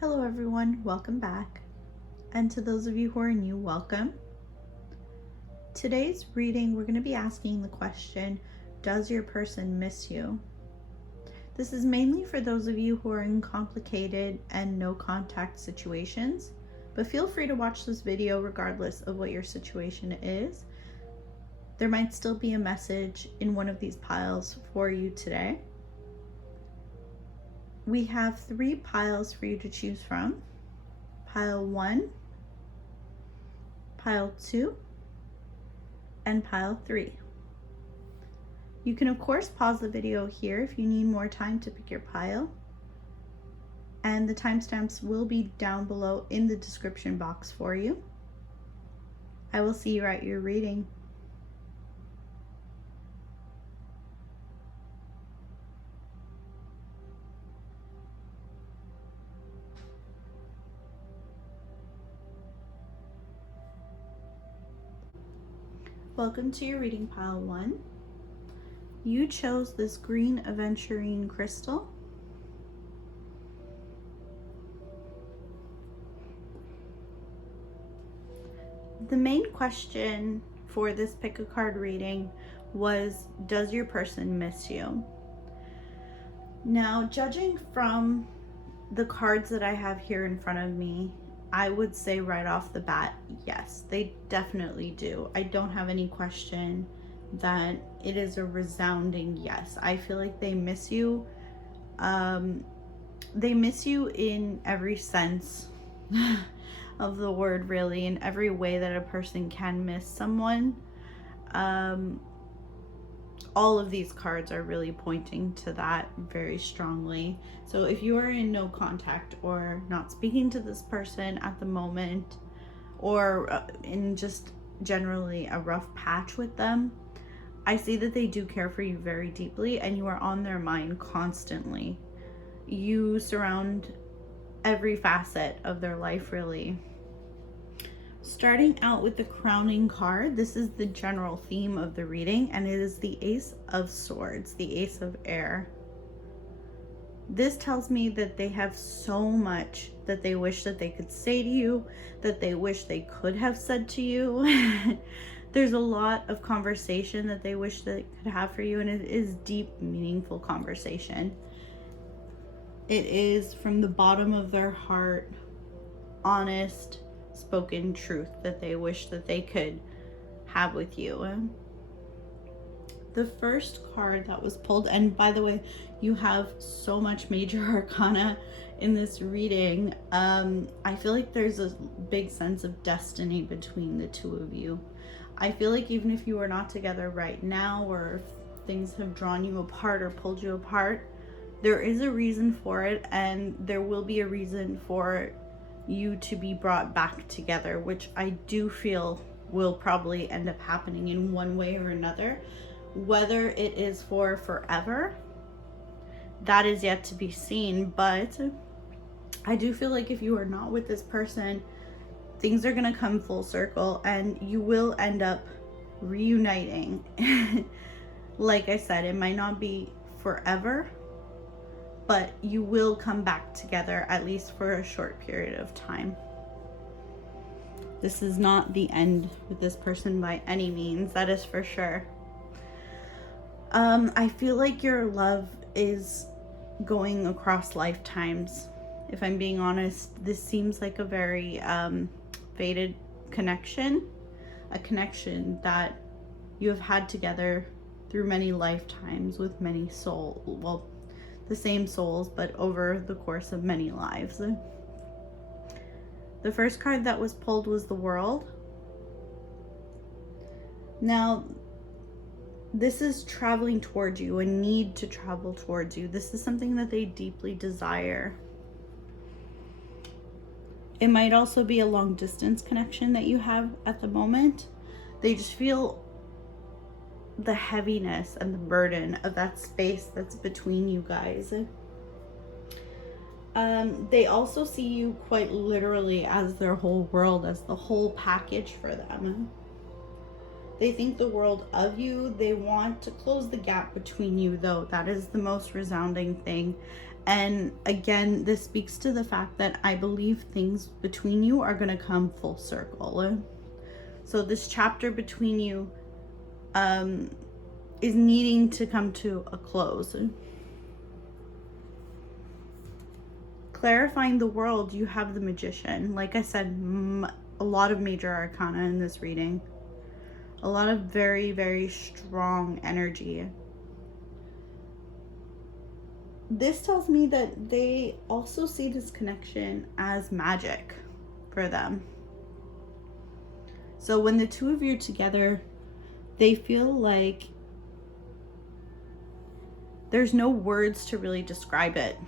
Hello everyone, welcome back. And to those of you who are new, welcome. Today's reading, we're going to be asking the question, does your person miss you? This is mainly for those of you who are in complicated and no contact situations, but feel free to watch this video regardless of what your situation is. There might still be a message in one of these piles for you today. We have 3 piles for you to choose from. Pile 1, Pile 2, and Pile 3. You can of course pause the video here if you need more time to pick your pile. And the timestamps will be down below in the description box for you. I will see you at your reading. Welcome to your reading, Pile 1. You chose this green Aventurine crystal. The main question for this pick a card reading was, does your person miss you? Now, judging from the cards that I have here in front of me, I would say right off the bat, yes, they definitely do. I don't have any question that it is a resounding yes. I feel like they miss you. They miss you in every sense of the word, really, in every way that a person can miss someone. All of these cards are really pointing to that very strongly. So if you are in no contact or not speaking to this person at the moment, or in just generally a rough patch with them, I see that they do care for you very deeply and you are on their mind constantly. You surround every facet of their life, really. Starting out with the crowning card, this is the general theme of the reading, and it is the Ace of Swords, the Ace of Air. This tells me that they have so much that they wish that they could say to you, that they wish they could have said to you. There's a lot of conversation that they wish they could have for you, and it is deep, meaningful conversation. It is from the bottom of their heart, honest, spoken truth that they wish that they could have with you. The first card that was pulled, and by the way, you have so much major arcana in this reading. I feel like there's a big sense of destiny between the two of you. I feel like even if you are not together right now, or if things have drawn you apart or pulled you apart, there is a reason for it, and there will be a reason for you to be brought back together, which I do feel will probably end up happening in one way or another. Whether it is for forever, that is yet to be seen, but I do feel like if you are not with this person, things are going to come full circle and you will end up reuniting. Like I said, it might not be forever, but you will come back together, at least for a short period of time. This is not the end with this person by any means, that is for sure. I feel like your love is going across lifetimes. If I'm being honest, this seems like a very fated connection, a connection that you have had together through many lifetimes with many souls, well, the same souls, but over the course of many lives. The first card that was pulled was the World. Now, this is traveling towards you, a need to travel towards you. This is something that they deeply desire. It might also be a long distance connection that you have at the moment. They just feel the heaviness and the burden of that space that's between you guys. They also see you quite literally as their whole world, as the whole package for them. They think the world of you. They want to close the gap between you, though. That is the most resounding thing. And again, this speaks to the fact that I believe things between you are going to come full circle. So this chapter between you is needing to come to a close. Clarifying the world, you have the Magician. Like I said, a lot of major arcana in this reading. A lot of very, very strong energy. This tells me that they also see this connection as magic for them. So when the two of you are together, they feel like there's no words to really describe it.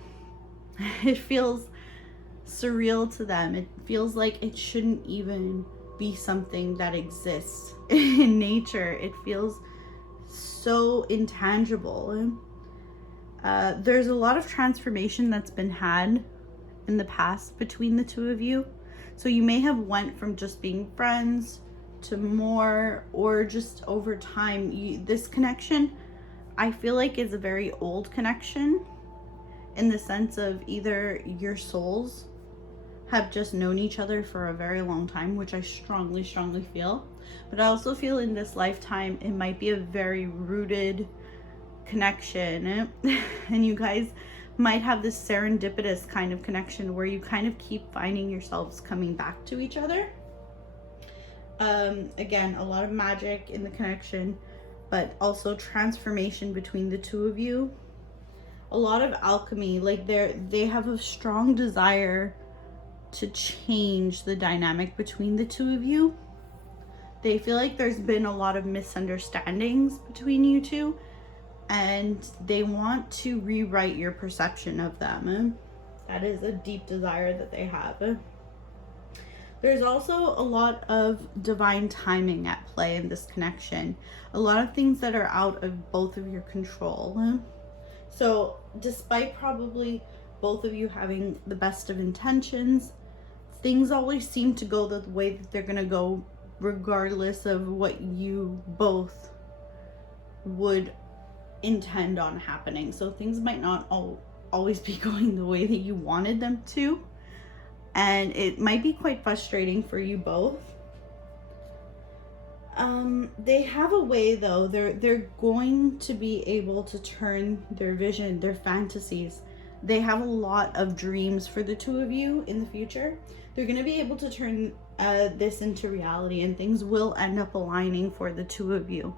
It feels surreal to them. It feels like it shouldn't even be something that exists in nature. It feels so intangible. There's a lot of transformation that's been had in the past between the two of you. So you may have went from just being friends to more, or just over time. This connection, I feel like, is a very old connection, in the sense of either your souls have just known each other for a very long time, which I strongly feel. But I also feel in this lifetime, it might be a very rooted connection. And you guys might have this serendipitous kind of connection where you kind of keep finding yourselves coming back to each other. Again, a lot of magic in the connection, but also transformation between the two of you. A lot of alchemy, like they have a strong desire to change the dynamic between the two of you. They feel like there's been a lot of misunderstandings between you two, and they want to rewrite your perception of them. That is a deep desire that they have. There's also a lot of divine timing at play in this connection. A lot of things that are out of both of your control. So despite probably both of you having the best of intentions, things always seem to go the way that they're going to go, regardless of what you both would intend on happening. So things might not always be going the way that you wanted them to, and it might be quite frustrating for you both. They have a way, though, they're going to be able to turn their vision, their fantasies. They have a lot of dreams for the two of you in the future. They're going to be able to turn this into reality, and things will end up aligning for the two of you.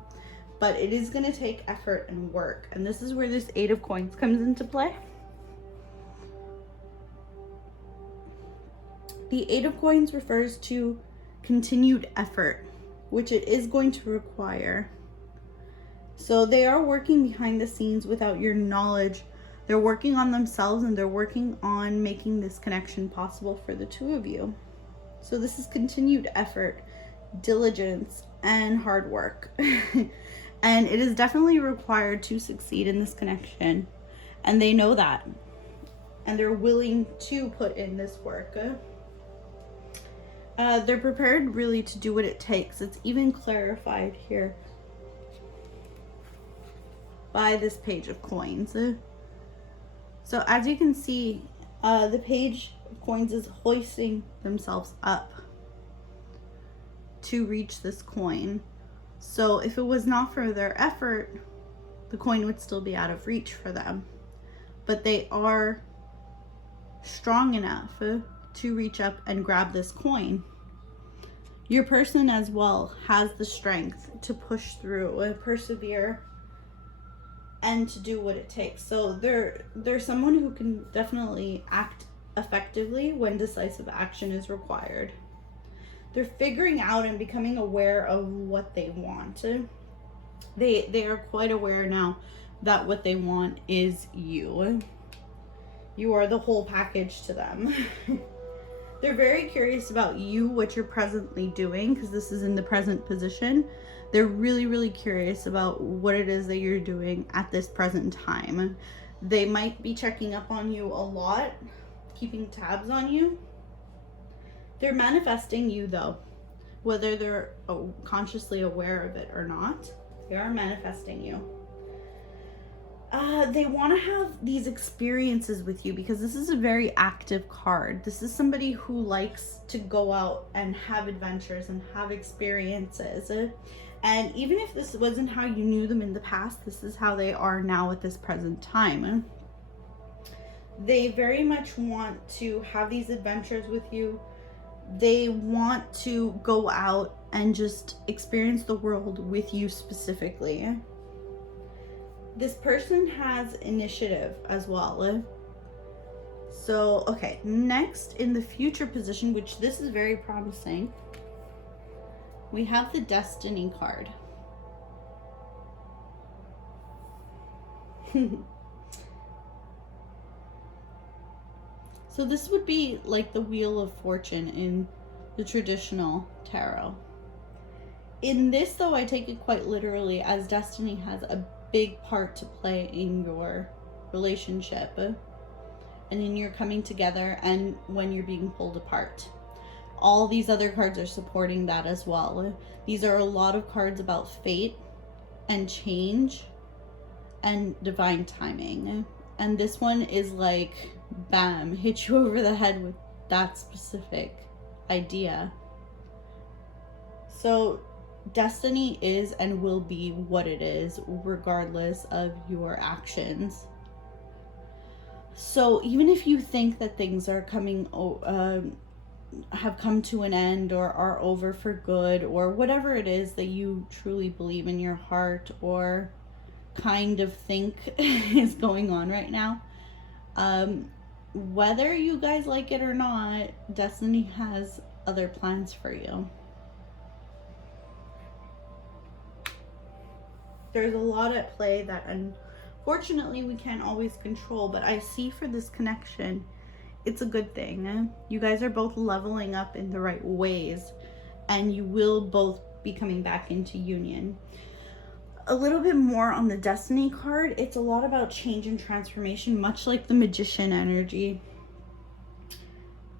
But it is going to take effort and work. And this is where this 8 of Coins comes into play. The 8 of Coins refers to continued effort, which it is going to require. So they are working behind the scenes without your knowledge. They're working on themselves, and they're working on making this connection possible for the two of you. So this is continued effort, diligence, and hard work. And it is definitely required to succeed in this connection. And they know that. And they're willing to put in this work. They're prepared really to do what it takes. It's even clarified here by this Page of Coins. So as you can see, the Page of Coins is hoisting themselves up to reach this coin. So if it was not for their effort, the coin would still be out of reach for them. But they are strong enough to reach up and grab this coin. Your person as well has the strength to push through and persevere and to do what it takes. So they're someone who can definitely act effectively when decisive action is required. They're figuring out and becoming aware of what they want. They are quite aware now that what they want is you. You are the whole package to them. They're very curious about you, what you're presently doing, because this is in the present position. They're really curious about what it is that you're doing at this present time. They might be checking up on you a lot, keeping tabs on you. They're manifesting you, though, whether they're consciously aware of it or not. They are manifesting you. They want to have these experiences with you because this is a very active card. This is somebody who likes to go out and have adventures and have experiences. And even if this wasn't how you knew them in the past, this is how they are now at this present time. They very much want to have these adventures with you. They want to go out and just experience the world with you specifically. This person has initiative as well. So, okay, next in the future position, which this is very promising, we have the Destiny card. So this would be like the Wheel of Fortune in the traditional tarot. In this, though, I take it quite literally, as Destiny has a big part to play in your relationship and in your coming together and when you're being pulled apart. All these other cards are supporting that as well. These are a lot of cards about fate and change and divine timing. And this one is like, bam, hit you over the head with that specific idea. So Destiny is and will be what it is, regardless of your actions. So even if you think that things are coming, have come to an end or are over for good, or whatever it is that you truly believe in your heart or kind of think is going on right now, whether you guys like it or not, Destiny has other plans for you. There's a lot at play that unfortunately we can't always control, but I see for this connection, it's a good thing. You guys are both leveling up in the right ways, and you will both be coming back into union. A little bit more on the Destiny card, it's a lot about change and transformation, much like the Magician energy.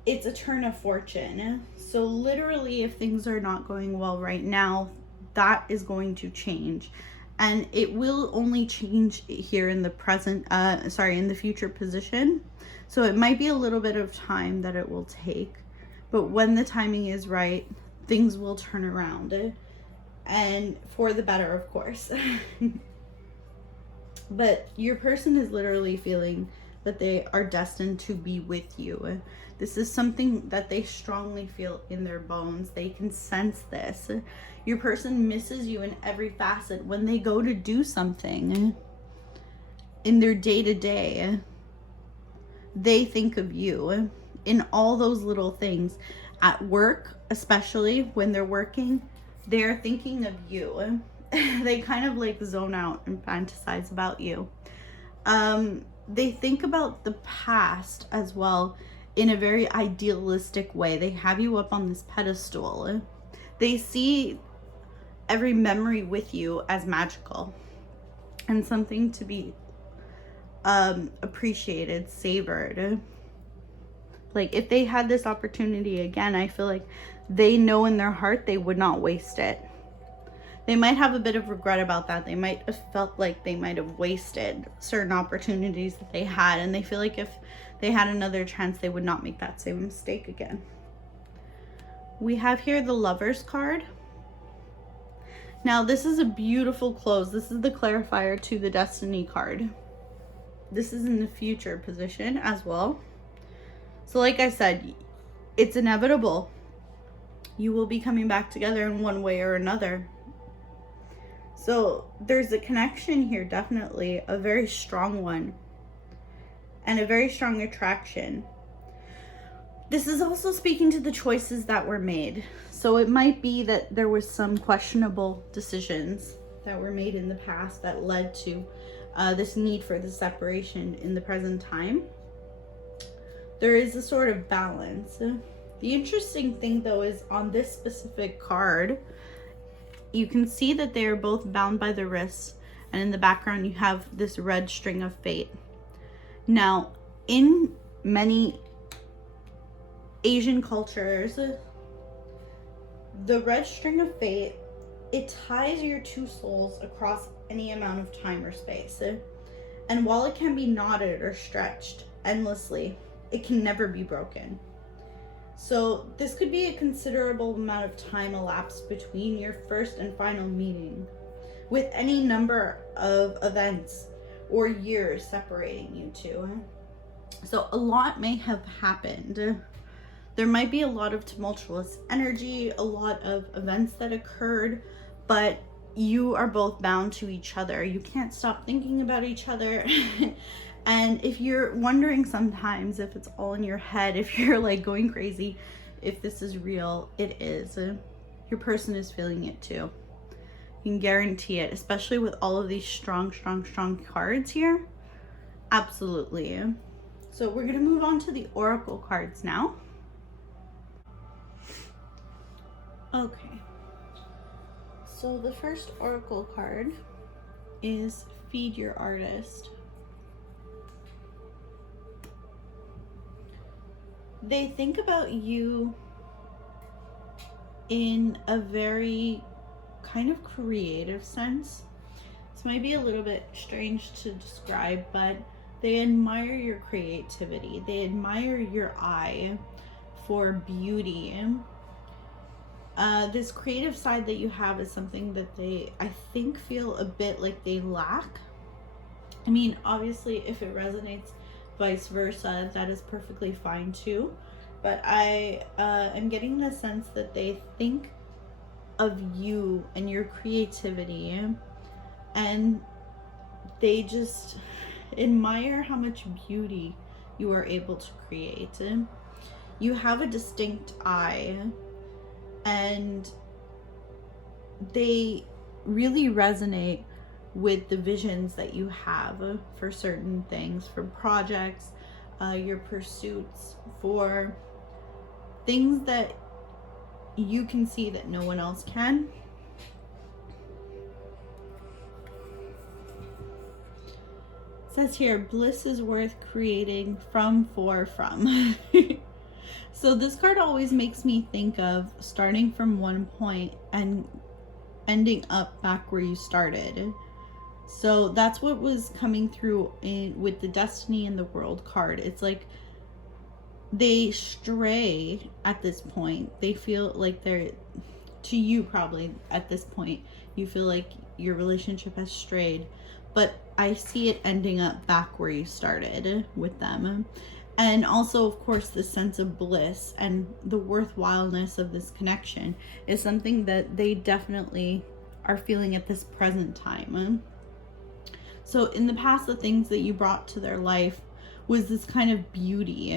It's a turn of fortune. So literally, if things are not going well right now, that is going to change. And it will only change here in the present, in the future position. So it might be a little bit of time that it will take, but when the timing is right, things will turn around, and for the better, of course. But your person is literally feeling that they are destined to be with you. This is something that they strongly feel in their bones. They can sense this. Your person misses you in every facet. When they go to do something in their day-to-day, they think of you in all those little things. At work, especially when they're working, they're thinking of you. They kind of like zone out and fantasize about you. They think about the past as well in a very idealistic way. They have you up on this pedestal. They see every memory with you as magical and something to be appreciated, savored. Like, if they had this opportunity again, I feel like they know in their heart they would not waste it. They might have a bit of regret about that. They might have felt like they might have wasted certain opportunities that they had, and they feel like if they had another chance, they would not make that same mistake again. We have here the Lovers card. Now, this is a beautiful close. This is the clarifier to the Destiny card. This is in the future position as well. So like I said, it's inevitable. You will be coming back together in one way or another. So there's a connection here, definitely, a very strong one, and a very strong attraction. This is also speaking to the choices that were made. So it might be that there was some questionable decisions that were made in the past that led to this need for the separation in the present time. There is a sort of balance. The interesting thing, though, is on this specific card, you can see that they are both bound by the wrists, and in the background you have this red string of fate. Now, in many Asian cultures, the red string of fate, it ties your two souls across any amount of time or space. And while it can be knotted or stretched endlessly, it can never be broken. So this could be a considerable amount of time elapsed between your first and final meeting, with any number of events or years separating you two. So a lot may have happened. There might be a lot of tumultuous energy, a lot of events that occurred, but you are both bound to each other. You can't stop thinking about each other. And if you're wondering sometimes if it's all in your head, if you're like going crazy, if this is real, it is. Your person is feeling it too. You can guarantee it, especially with all of these strong cards here. Absolutely. So we're gonna move on to the Oracle cards now. Okay. So the first Oracle card is Feed Your Artist. They think about you in a very kind of creative sense. This might be a little bit strange to describe, but they admire your creativity. They admire your eye for beauty. This creative side that you have is something that they, I think, feel a bit like they lack. I mean, obviously, if it resonates vice versa, that is perfectly fine too. But I am getting the sense that they think of you and your creativity, and they just admire how much beauty you are able to create. You have a distinct eye, and they really resonate with the visions that you have for certain things, for projects, your pursuits, for things that you can see that no one else can. It says here, bliss is worth creating from. So this card always makes me think of starting from one point and ending up back where you started. So that's what was coming through with the Destiny and the World card. It's like they stray at this point. They feel like they're, to you probably at this point, you feel like your relationship has strayed. But I see it ending up back where you started with them. And also, of course, the sense of bliss and the worthwhileness of this connection is something that they definitely are feeling at this present time. So in the past, the things that you brought to their life was this kind of beauty.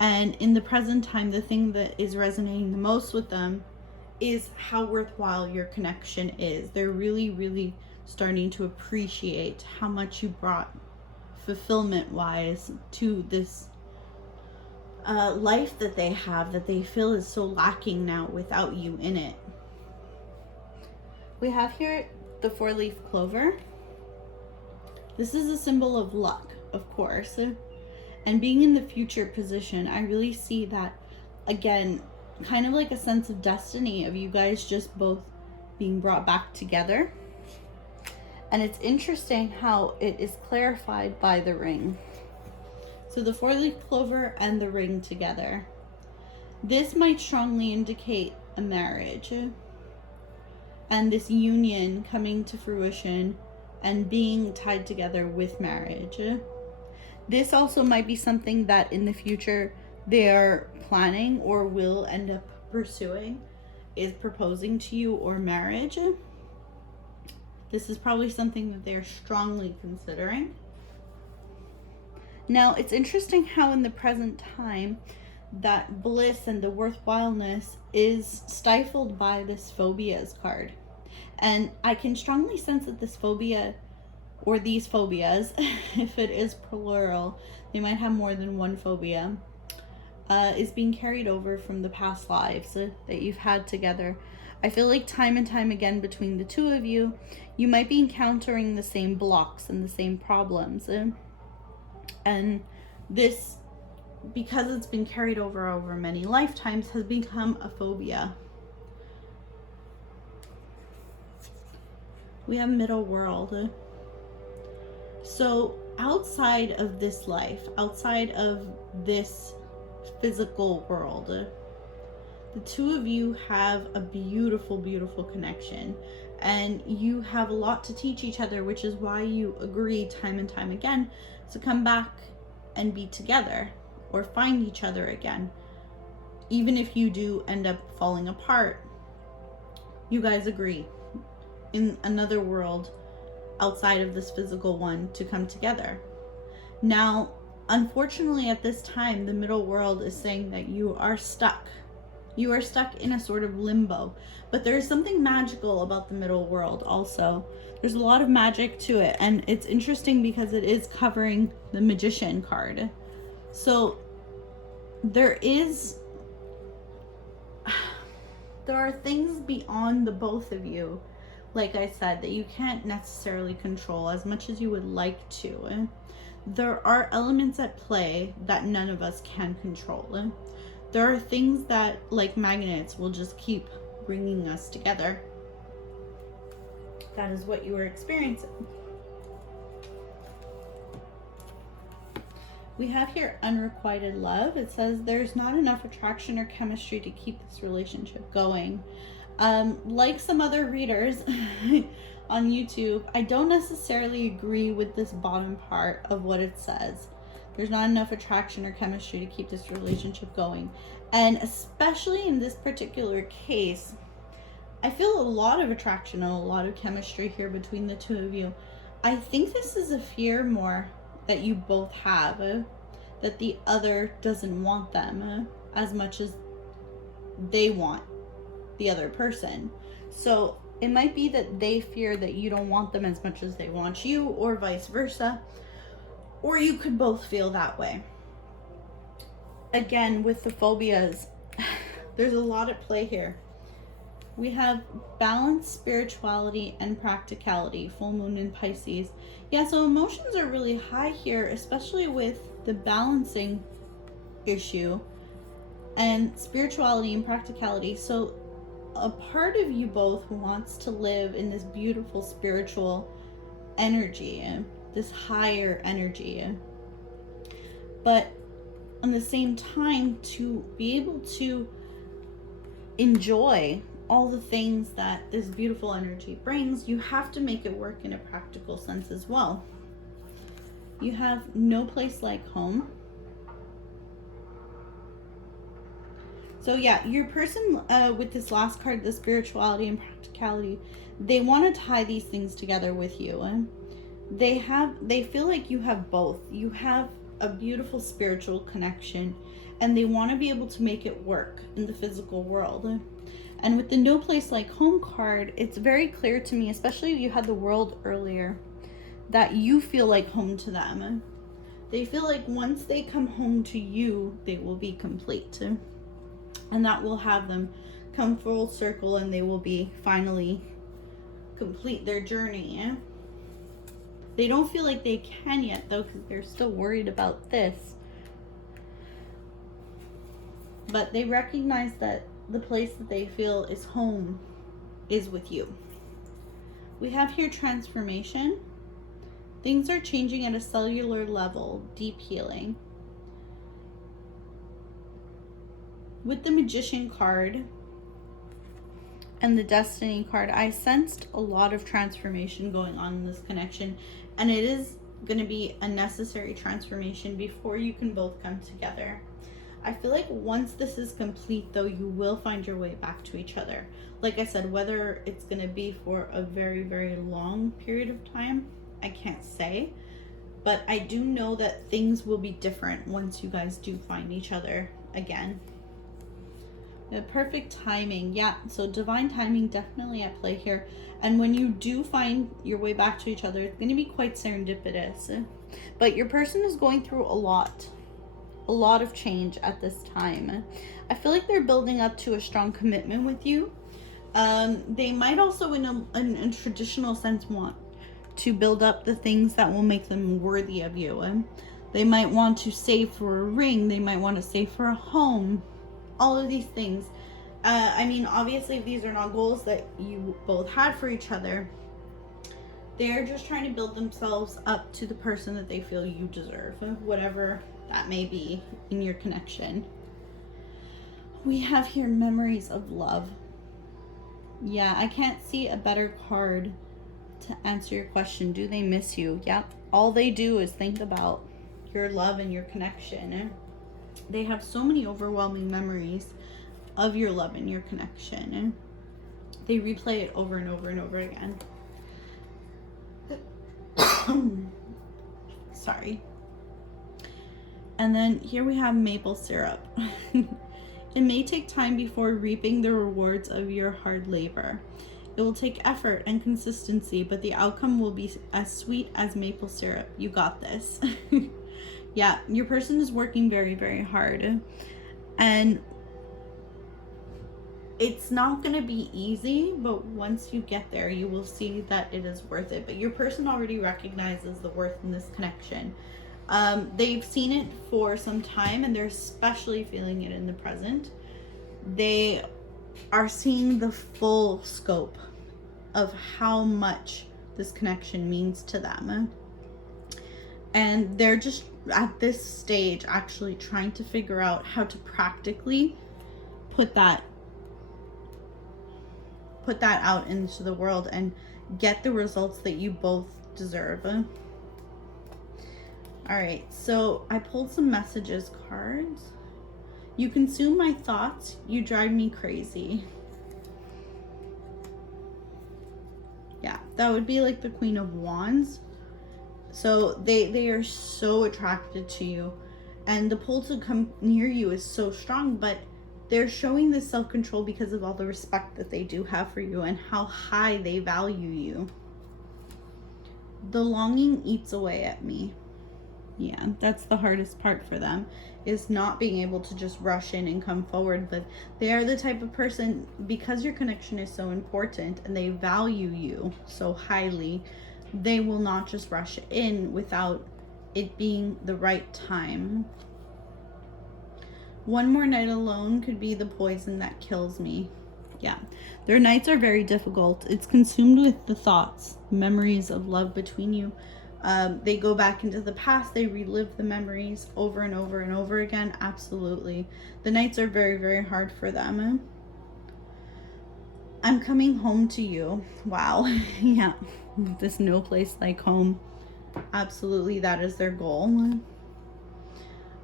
And in the present time, the thing that is resonating the most with them is how worthwhile your connection is. They're really, really starting to appreciate how much you brought fulfillment-wise to this life that they have, that they feel is so lacking now without you in it. We have here the 4-leaf clover. This is a symbol of luck, of course. And being in the future position, I really see that, again, kind of like a sense of destiny of you guys just both being brought back together. And it's interesting how it is clarified by the ring. So the 4-leaf clover and the ring together. This might strongly indicate a marriage. And this union coming to fruition and being tied together with marriage. This also might be something that in the future they're planning or will end up pursuing, is proposing to you or marriage. This is probably something that they're strongly considering. Now, it's interesting how in the present time that bliss and the worthwhileness is stifled by this phobias card. And I can strongly sense that this phobia, or these phobias, if it is plural, they might have more than one phobia, is being carried over from the past lives that you've had together. I feel like time and time again between the two of you, you might be encountering the same blocks and the same problems. And this, because it's been carried over many lifetimes, has become a phobia. We have middle world. So outside of this life, outside of this physical world, the two of you have a beautiful, beautiful connection. And you have a lot to teach each other, which is why you agree time and time again to come back and be together or find each other again. Even if you do end up falling apart, you guys agree in another world outside of this physical one to come together. Now, unfortunately, at this time, the middle world is saying that you are stuck. You are stuck in a sort of limbo. But there's something magical about the middle world also. There's a lot of magic to it. And it's interesting because it is covering the Magician card. So there are things beyond the both of you, like I said, that you can't necessarily control as much as you would like to. There are elements at play that none of us can control. There are things that, like magnets, will just keep bringing us together. That is what you are experiencing. We have here unrequited love. It says there's not enough attraction or chemistry to keep this relationship going. Like some other readers on YouTube, I don't necessarily agree with this bottom part of what it says. There's not enough attraction or chemistry to keep this relationship going. And especially in this particular case, I feel a lot of attraction and a lot of chemistry here between the two of you. I think this is a fear more that you both have, that the other doesn't want them as much as they want the other person. So it might be that they fear that you don't want them as much as they want you, or vice versa. Or you could both feel that way. Again, with the phobias, there's a lot at play here. We have balance, spirituality, and practicality. Full moon in Pisces. Yeah, so emotions are really high here, especially with the balancing issue and spirituality and practicality. So a part of you both wants to live in this beautiful spiritual energy, this higher energy. But at the same time, to be able to enjoy all the things that this beautiful energy brings, you have to make it work in a practical sense as well. You have no place like home. So yeah, your person with this last card, the spirituality and practicality, they want to tie these things together with you. They feel like you have both. You have a beautiful spiritual connection, and they want to be able to make it work in the physical world. And with the no place like home card, it's very clear to me, especially if you had the world earlier, that you feel like home to them. They feel like once they come home to you, they will be complete. And that will have them come full circle, and they will be finally complete their journey. They don't feel like they can yet, though, because they're still worried about this. But they recognize that the place that they feel is home is with you. We have here transformation. Things are changing at a cellular level, deep healing. With the Magician card and the Destiny card, I sensed a lot of transformation going on in this connection, and it is going to be a necessary transformation before you can both come together. I feel like once this is complete, though, you will find your way back to each other. Like I said, whether it's going to be for a very, very long period of time, I can't say. But I do know that things will be different once you guys do find each other again. The perfect timing. Yeah, so divine timing definitely at play here. And when you do find your way back to each other, it's going to be quite serendipitous. But your person is going through a lot of change at this time. I feel like they're building up to a strong commitment with you. They might also, in a traditional sense, want to build up the things that will make them worthy of you. They might want to save for a ring. They might want to save for a home. All of these things. I mean, obviously, these are not goals that you both had for each other. They're just trying to build themselves up to the person that they feel you deserve, whatever that may be in your connection. We have here memories of love. Yeah, I can't see a better card to answer your question. Do they miss you? Yep. All they do is think about your love and your connection. They have so many overwhelming memories of your love and your connection. They replay it over and over and over again. Sorry. And then here we have maple syrup. It may take time before reaping the rewards of your hard labor. It will take effort and consistency, but the outcome will be as sweet as maple syrup. You got this. Yeah, your person is working very, very hard. And it's not going to be easy, but once you get there, you will see that it is worth it. But your person already recognizes the worth in this connection. They've seen it for some time, and they're especially feeling it in the present. They are seeing the full scope of how much this connection means to them. And they're just at this stage actually trying to figure out how to practically put that out into the world and get the results that you both deserve. All right, so I pulled some messages cards. You consume my thoughts. You drive me crazy. Yeah, that would be like the Queen of Wands. So they are so attracted to you, and the pull to come near you is so strong, but they're showing this self-control because of all the respect that they do have for you and how high they value you. The longing eats away at me. Yeah, that's the hardest part for them, is not being able to just rush in and come forward. But they are the type of person, because your connection is so important and they value you so highly, they will not just rush in without it being the right time. One more night alone could be the poison that kills me. Yeah, their nights are very difficult. It's consumed with the thoughts, memories of love between you. They go back into the past. They relive the memories over and over and over again. Absolutely. The nights are very, very hard for them. I'm coming home to you. Wow. Yeah. This no place like home. Absolutely. That is their goal.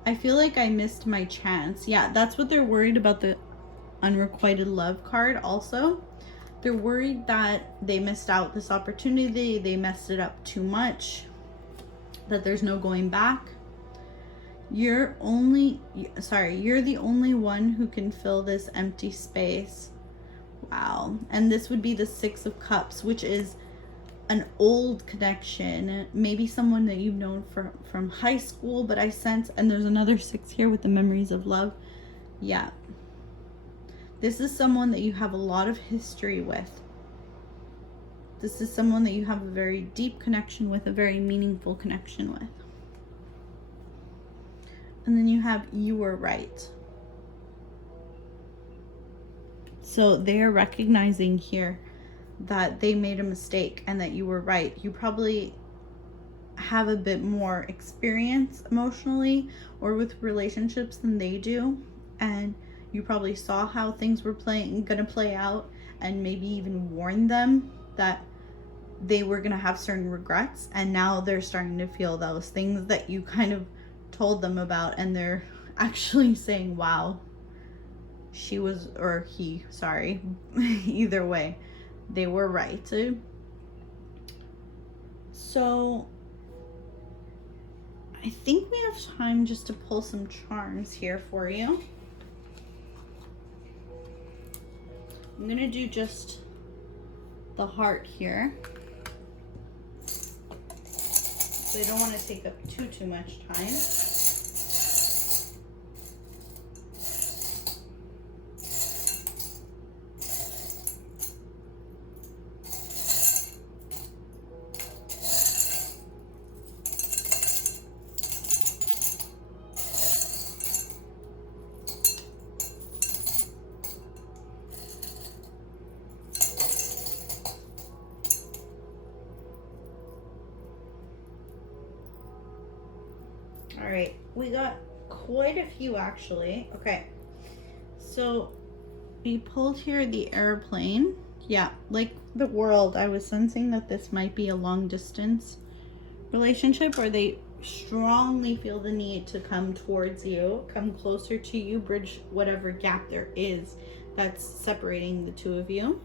I feel like I missed my chance. Yeah, that's what they're worried about, the unrequited love card also. They're worried that they missed out this opportunity. They messed it up too much. That there's no going back. You're the only one who can fill this empty space. Wow. And this would be the Six of Cups, which is an old connection. Maybe someone that you've known from high school, but I sense, and there's another 6 here with the memories of love. Yeah. This is someone that you have a lot of history with. This is someone that you have a very deep connection with, a very meaningful connection with. And then you have you were right. So they are recognizing here that they made a mistake and that you were right. You probably have a bit more experience emotionally or with relationships than they do. And you probably saw how things were gonna play out, and maybe even warned them that they were gonna have certain regrets, and now they're starting to feel those things that you kind of told them about, and they're actually saying, wow, she was, or he, sorry, either way, they were right. So I think we have time just to pull some charms here for you. I'm gonna do just the heart here. So I don't want to take up too much time. All right, we got quite a few actually. Okay, so we pulled here the airplane. Yeah, like the world, I was sensing that this might be a long distance relationship, or they strongly feel the need to come towards you, come closer to you, bridge whatever gap there is that's separating the two of you.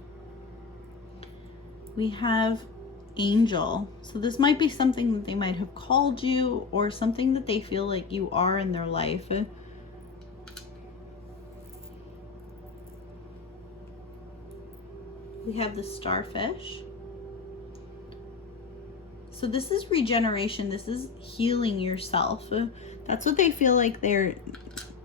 We have angel. So this might be something that they might have called you, or something that they feel like you are in their life. We have the starfish. So this is regeneration. This is healing yourself. That's what they feel like they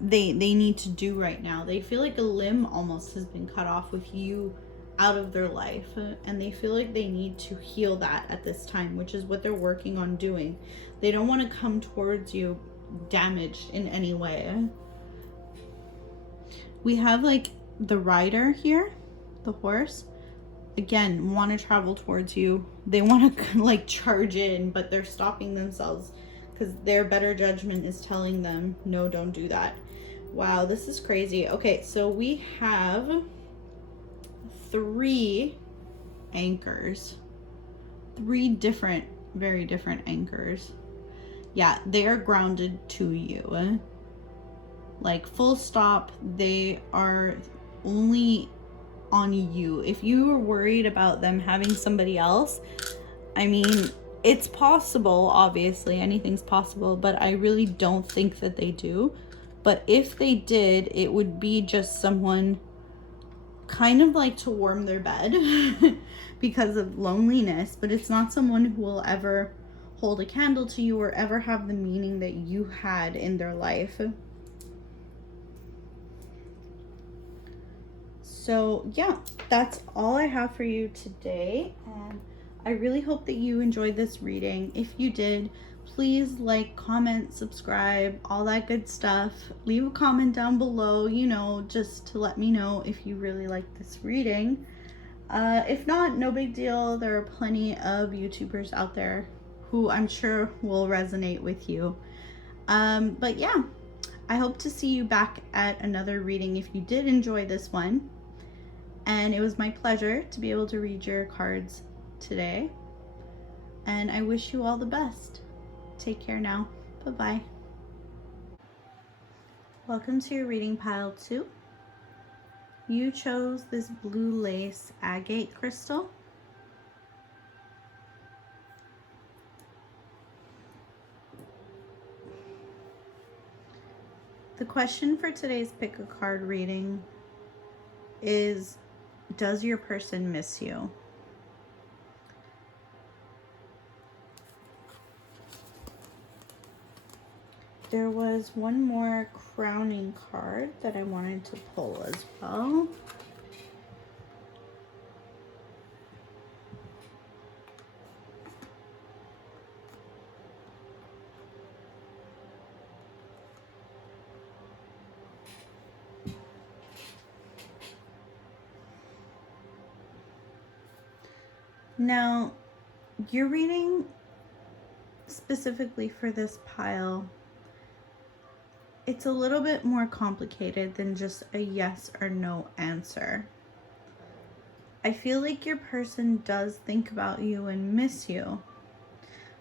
need to do right now. They feel like a limb almost has been cut off with you out of their life, and they feel like they need to heal that at this time, which is what they're working on doing. They don't want to come towards you damaged in any way. We have like the rider here, the horse. Again, want to travel towards you. They want to like charge in, but they're stopping themselves because their better judgment is telling them, no, don't do that. Wow, this is crazy. Okay, so we have 3 anchors. 3 different, very different anchors. Yeah, they are grounded to you. Like full stop, they are only on you. If you were worried about them having somebody else, I mean, it's possible, obviously, anything's possible, but I really don't think that they do. But if they did, it would be just someone kind of like to warm their bed because of loneliness, but it's not someone who will ever hold a candle to you or ever have the meaning that you had in their life. So yeah, that's all I have for you today, and I really hope that you enjoyed this reading. If you did, please like, comment, subscribe, all that good stuff. Leave a comment down below, you know, just to let me know if you really like this reading. If not, no big deal. There are plenty of YouTubers out there who I'm sure will resonate with you. But yeah, I hope to see you back at another reading if you did enjoy this one. And it was my pleasure to be able to read your cards today. And I wish you all the best. Take care now. Bye-bye. Welcome to your reading pile 2. You chose this blue lace agate crystal. The question for today's pick a card reading is, does your person miss you? There was one more crowning card that I wanted to pull as well. Now, your reading specifically for this pile, it's a little bit more complicated than just a yes or no answer. I feel like your person does think about you and miss you,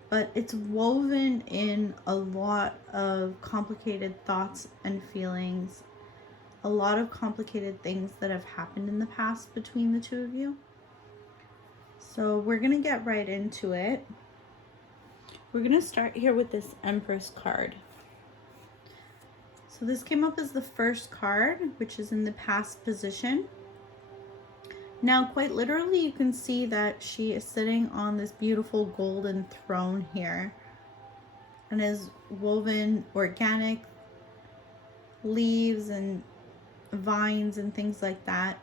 but it's woven in a lot of complicated thoughts and feelings, a lot of complicated things that have happened in the past between the two of you. So we're going to get right into it. We're going to start here with this Empress card. So this came up as the first card, which is in the past position. Now, quite literally, you can see that she is sitting on this beautiful golden throne here and is woven organic leaves and vines and things like that.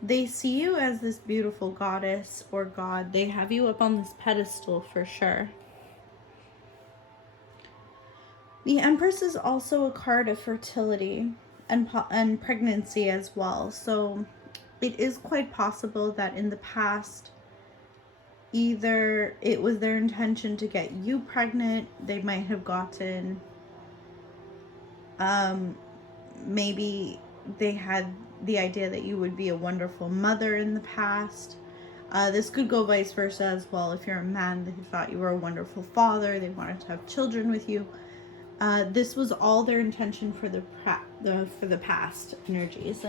They see you as this beautiful goddess or god. They have you up on this pedestal for sure. The Empress is also a card of fertility and pregnancy as well. So it is quite possible that in the past either it was their intention to get you pregnant, they might have gotten, maybe they had the idea that you would be a wonderful mother in the past. This could go vice versa as well. If you're a man, they thought you were a wonderful father, they wanted to have children with you. This was all their intention for the past energies.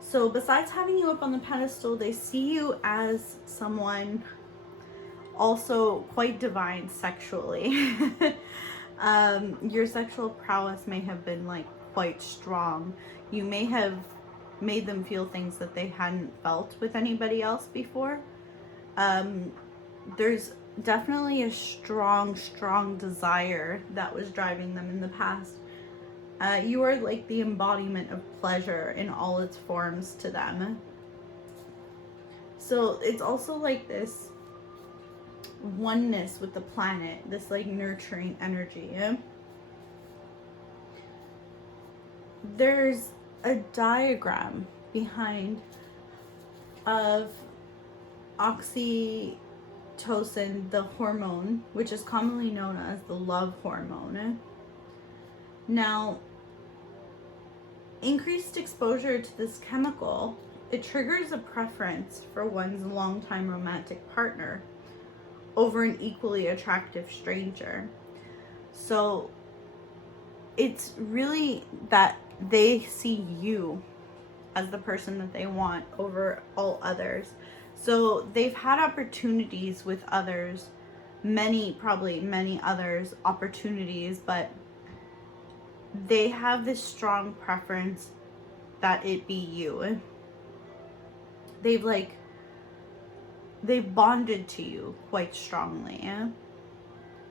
So besides having you up on the pedestal, they see you as someone also quite divine sexually. Your sexual prowess may have been like quite strong. You may have made them feel things that they hadn't felt with anybody else before. There's definitely a strong desire that was driving them in the past. You are like the embodiment of pleasure in all its forms to them. So it's also like this oneness with the planet, this like nurturing energy. There's a diagram behind of oxytocin, the hormone, which is commonly known as the love hormone. Now, increased exposure to this chemical, it triggers a preference for one's longtime romantic partner over an equally attractive stranger. So it's really that they see you as the person that they want over all others. So they've had opportunities with others, probably many others opportunities, but they have this strong preference that it be you. They've bonded to you quite strongly,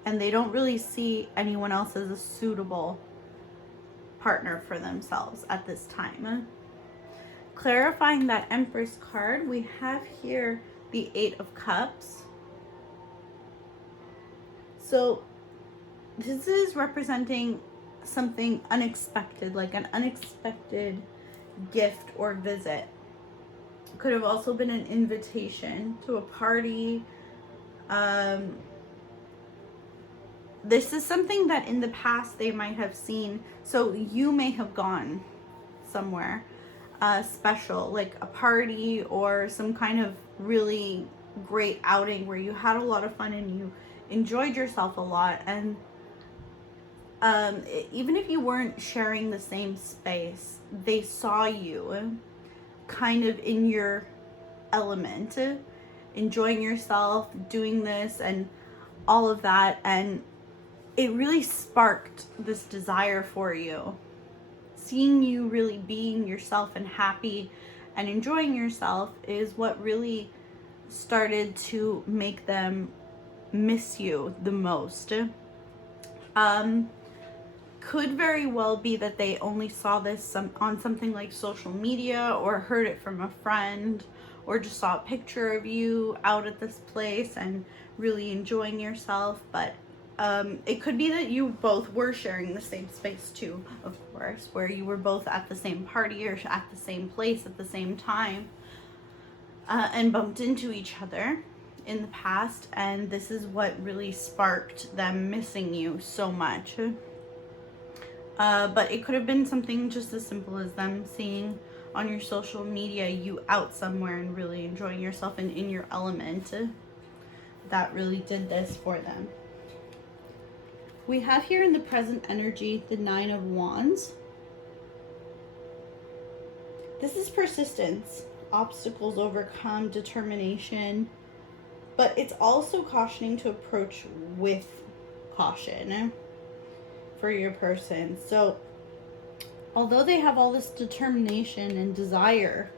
and they don't really see anyone else as a suitable partner for themselves at this time. Clarifying that Empress card, we have here the Eight of Cups. So this is representing something unexpected, like an unexpected gift or visit. Could have also been an invitation to a party. This is something that in the past they might have seen. So you may have gone somewhere special, like a party or some kind of really great outing where you had a lot of fun and you enjoyed yourself a lot. And even if you weren't sharing the same space, they saw you kind of in your element, enjoying yourself, doing this and all of that, and it really sparked this desire for you. Seeing you really being yourself and happy and enjoying yourself is what really started to make them miss you the most. Could very well be that they only saw this on something like social media, or heard it from a friend, or just saw a picture of you out at this place and really enjoying yourself. But it could be that you both were sharing the same space too, of course, where you were both at the same party or at the same place at the same time, and bumped into each other in the past, and this is what really sparked them missing you so much. But it could have been something just as simple as them seeing on your social media you out somewhere and really enjoying yourself and in your element. That really did this for them. We have here in the present energy the Nine of Wands. This is persistence, obstacles overcome, determination, but it's also cautioning to approach with caution for your person. So although they have all this determination and desire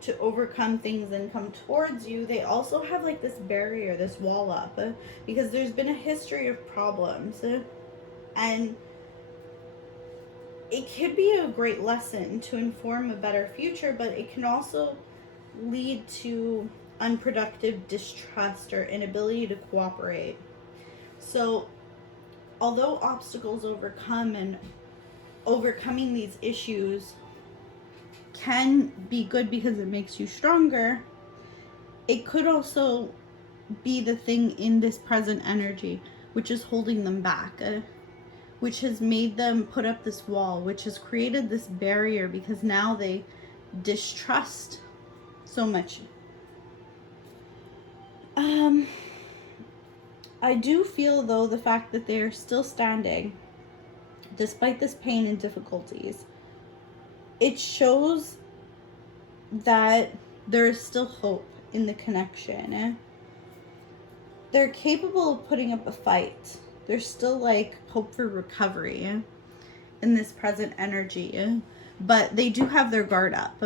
to overcome things and come towards you, they also have like this barrier, this wall up, because there's been a history of problems, and it could be a great lesson to inform a better future, but it can also lead to unproductive distrust or inability to cooperate. So although obstacles overcome and overcoming these issues can be good because it makes you stronger, it could also be the thing in this present energy which is holding them back, which has made them put up this wall, which has created this barrier because now they distrust so much. I do feel, though, the fact that they are still standing despite this pain and difficulties, it shows that there is still hope in the connection. They're capable of putting up a fight. There's still like hope for recovery in this present energy, but they do have their guard up.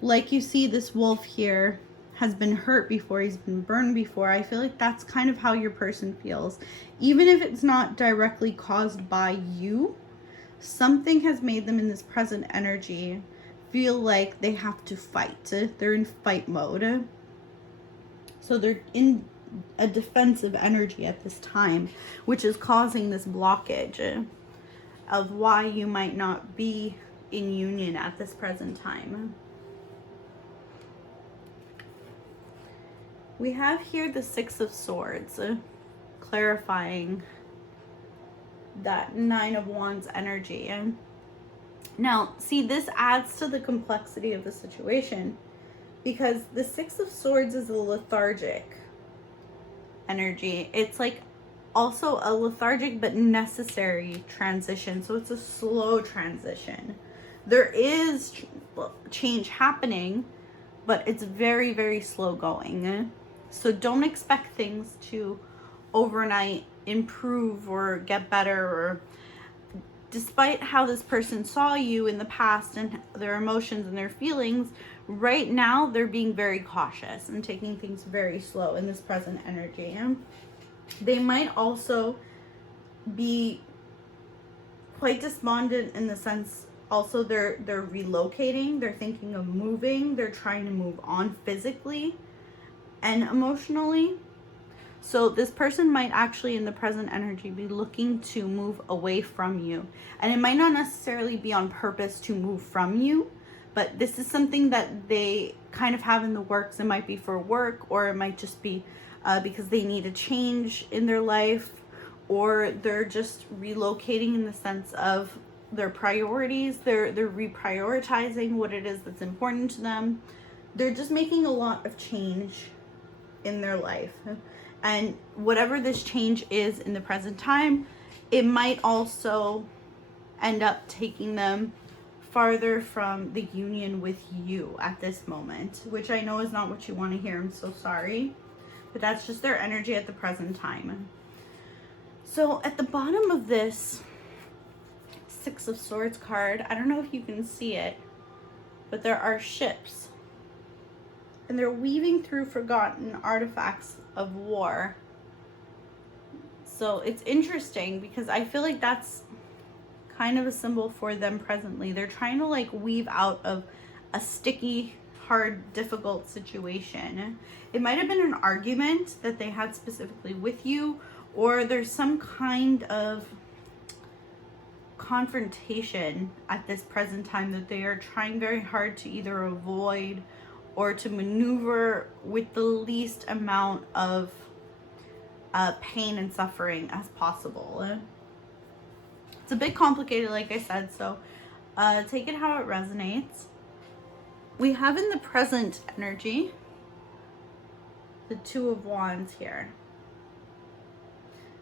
Like you see, this wolf here has been hurt before, he's been burned before. I feel like that's kind of how your person feels. Even if it's not directly caused by you, something has made them in this present energy feel like they have to fight. They're in fight mode. So they're in a defensive energy at this time, which is causing this blockage of why you might not be in union at this present time. We have here the Six of Swords, clarifying that Nine of Wands energy. And now, see, this adds to the complexity of the situation because the Six of Swords is a lethargic energy. It's like also a lethargic but necessary transition. So it's a slow transition. There is change happening, but it's very, very slow going. So don't expect things to overnight improve or get better, or despite how this person saw you in the past and their emotions and their feelings, right now they're being very cautious and taking things very slow in this present energy. They might also be quite despondent in the sense also they're relocating, they're thinking of moving, they're trying to move on physically and emotionally. So this person might actually in the present energy be looking to move away from you. And it might not necessarily be on purpose to move from you, but this is something that they kind of have in the works. It might be for work, or it might just be because they need a change in their life, or they're just relocating in the sense of their priorities. They're reprioritizing what it is that's important to them. They're just making a lot of change in their life. And whatever this change is in the present time, it might also end up taking them farther from the union with you at this moment, which I know is not what you want to hear. I'm so sorry, but that's just their energy at the present time. So at the bottom of this Six of Swords card, I don't know if you can see it, but there are ships. And they're weaving through forgotten artifacts of war. So it's interesting because I feel like that's kind of a symbol for them presently. They're trying to like weave out of a sticky, hard, difficult situation. It might have been an argument that they had specifically with you, or there's some kind of confrontation at this present time that they are trying very hard to either avoid or to maneuver with the least amount of pain and suffering as possible. It's a bit complicated, like I said, so take it how it resonates. We have in the present energy the Two of Wands here.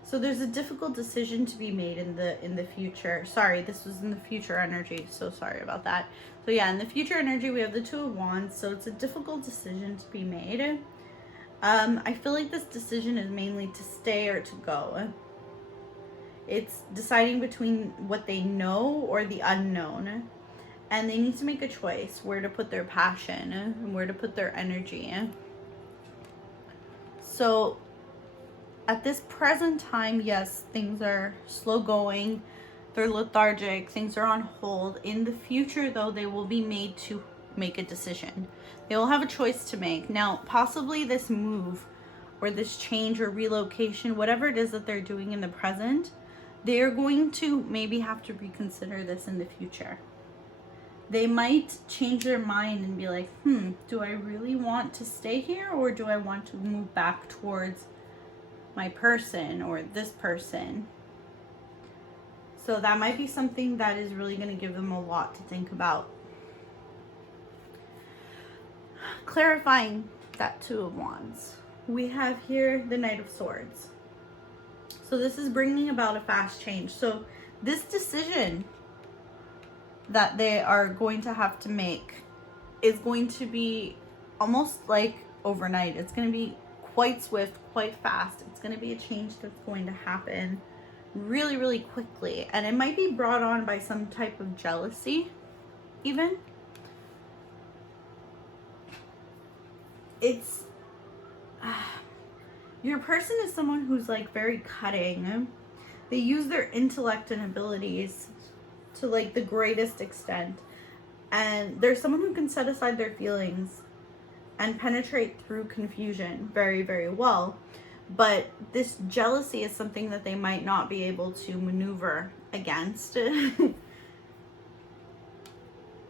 So there's a difficult decision to be made in the future. Sorry, this was in the future energy, so sorry about that. So yeah, in the future energy, we have the Two of Wands, so it's a difficult decision to be made. I feel like this decision is mainly to stay or to go. It's deciding between what they know or the unknown. And they need to make a choice where to put their passion and where to put their energy. So at this present time, yes, things are slow going. They're lethargic. Things are on hold. In the future, though, they will be made to make a decision. They will have a choice to make. Now, possibly this move or this change or relocation, whatever it is that they're doing in the present, they're going to maybe have to reconsider this in the future. they might change their mind and be like, do I really want to stay here, or do I want to move back towards my person or this person? So that might be something that is really going to give them a lot to think about. Clarifying that Two of Wands, we have here the Knight of Swords. So this is bringing about a fast change. So this decision that they are going to have to make is going to be almost like overnight. It's going to be quite swift, quite fast. It's going to be a change that's going to happen really, really quickly. And it might be brought on by some type of jealousy, even. It's your person is someone who's like very cutting. They use their intellect and abilities to like the greatest extent, and there's someone who can set aside their feelings and penetrate through confusion very, very well. But this jealousy is something that they might not be able to maneuver against. It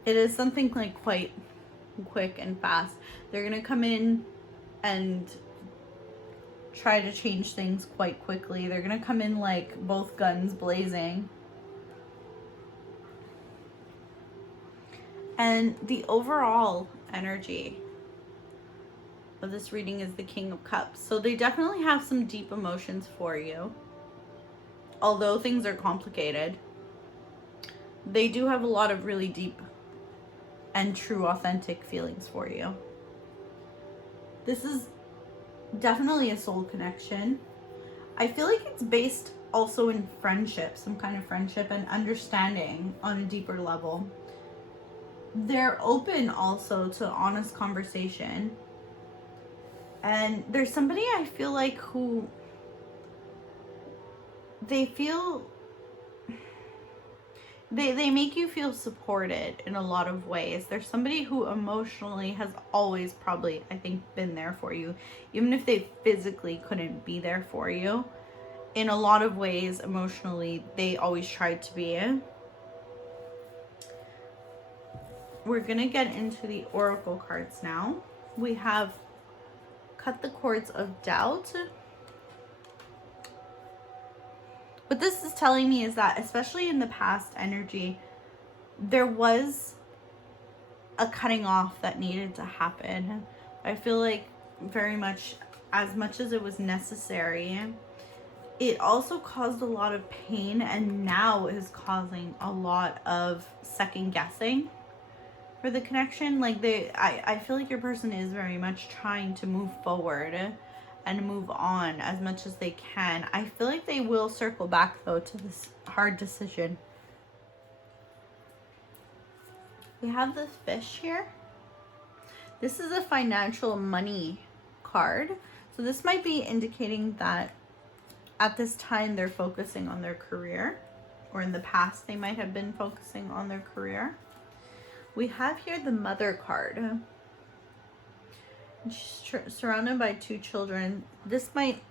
is something like quite quick and fast. They're gonna come in and try to change things quite quickly. They're gonna come in like both guns blazing. And the overall energy of this reading is the King of Cups. So they definitely have some deep emotions for you. Although things are complicated, they do have a lot of really deep and true, authentic feelings for you. This is definitely a soul connection. I feel like it's based also in friendship, some kind of friendship and understanding on a deeper level. They're open also to honest conversation. And there's somebody I feel like who they feel they make you feel supported in a lot of ways. There's somebody who emotionally has always probably, I think, been there for you. Even if they physically couldn't be there for you, in a lot of ways, emotionally, they always tried to be. We're going to get into the Oracle cards now. We have Cut the Cords of Doubt. What this is telling me is that, especially in the past energy, there was a cutting off that needed to happen. I feel like very much as it was necessary, it also caused a lot of pain and now is causing a lot of second guessing for the connection. Like I feel like your person is very much trying to move forward and move on as much as they can. I feel like they will circle back though to this hard decision. We have the Fish here. This is a financial money card. So this might be indicating that at this time they're focusing on their career, or in the past they might have been focusing on their career. We have here the Mother card. She's surrounded by two children. This might,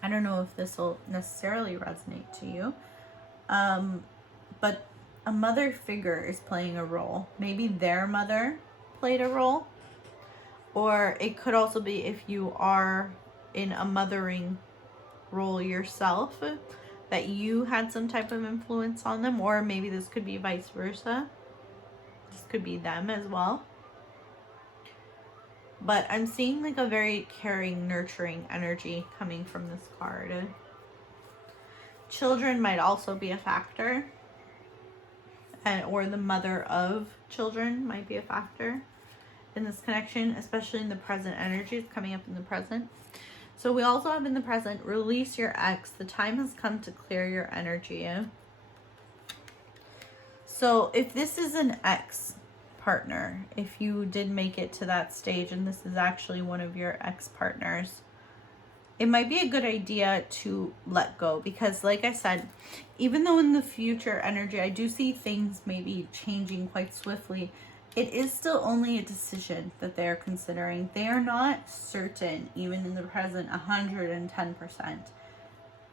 I don't know if this will necessarily resonate to you, but a mother figure is playing a role. Maybe their mother played a role, or it could also be if you are in a mothering role yourself, that you had some type of influence on them, or maybe this could be vice versa. This could be them as well. But I'm seeing like a very caring, nurturing energy coming from this card. Children might also be a factor. Or the mother of children might be a factor in this connection, especially in the present energy. It's coming up in the present. So we also have in the present, release your ex. The time has come to clear your energy. So if this is an ex partner, if you did make it to that stage and this is actually one of your ex partners, it might be a good idea to let go, because like I said, even though in the future energy I do see things maybe changing quite swiftly, it is still only a decision that they're considering. They are not certain, even in the present, 110%.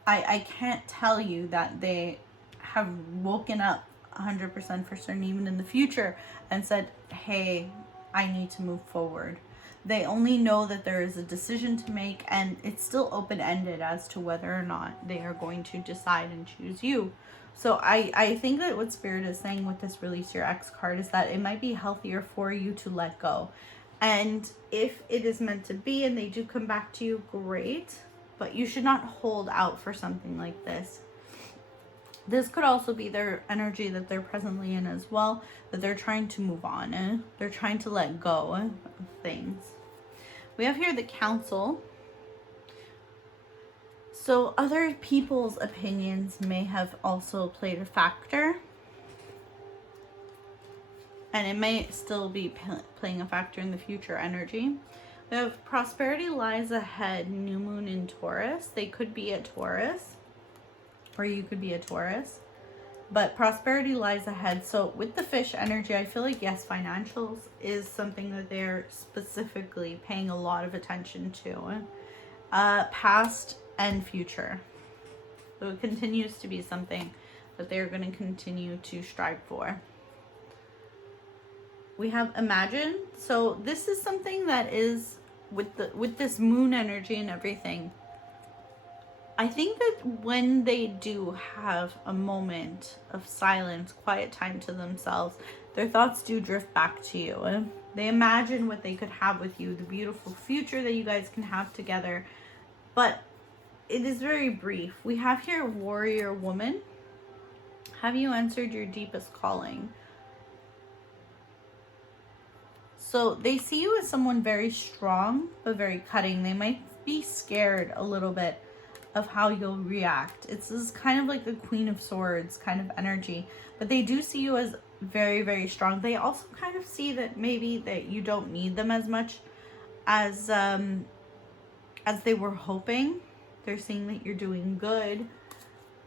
I can't tell you that they have woken up 100% for certain, even in the future, and said, hey, I need to move forward. They only know that there is a decision to make, and it's still open-ended as to whether or not they are going to decide and choose you. So I think that what Spirit is saying with this Release Your Ex card is that it might be healthier for you to let go. And if it is meant to be and they do come back to you, great. But you should not hold out for something like this. This could also be their energy that they're presently in as well, that they're trying to move on. They're trying to let go of things. We have here the Council. So other people's opinions may have also played a factor. And it may still be playing a factor in the future energy. We have Prosperity Lies Ahead, New Moon in Taurus. They could be a Taurus, or you could be a Taurus. But prosperity lies ahead. So with the fish energy, I feel like, yes, financials is something that they're specifically paying a lot of attention to. Past and future. So it continues to be something that they're going to continue to strive for. We have Imagine. So this is something that is with this moon energy and everything. I think that when they do have a moment of silence, quiet time to themselves, their thoughts do drift back to you. They imagine what they could have with you, the beautiful future that you guys can have together. But it is very brief. We have here Warrior Woman. Have you answered your deepest calling? So they see you as someone very strong, but very cutting. They might be scared a little bit of how you'll react. This is kind of like the Queen of Swords kind of energy, but they do see you as very, very strong. They also kind of see that maybe that you don't need them as much as they were hoping. They're seeing that you're doing good,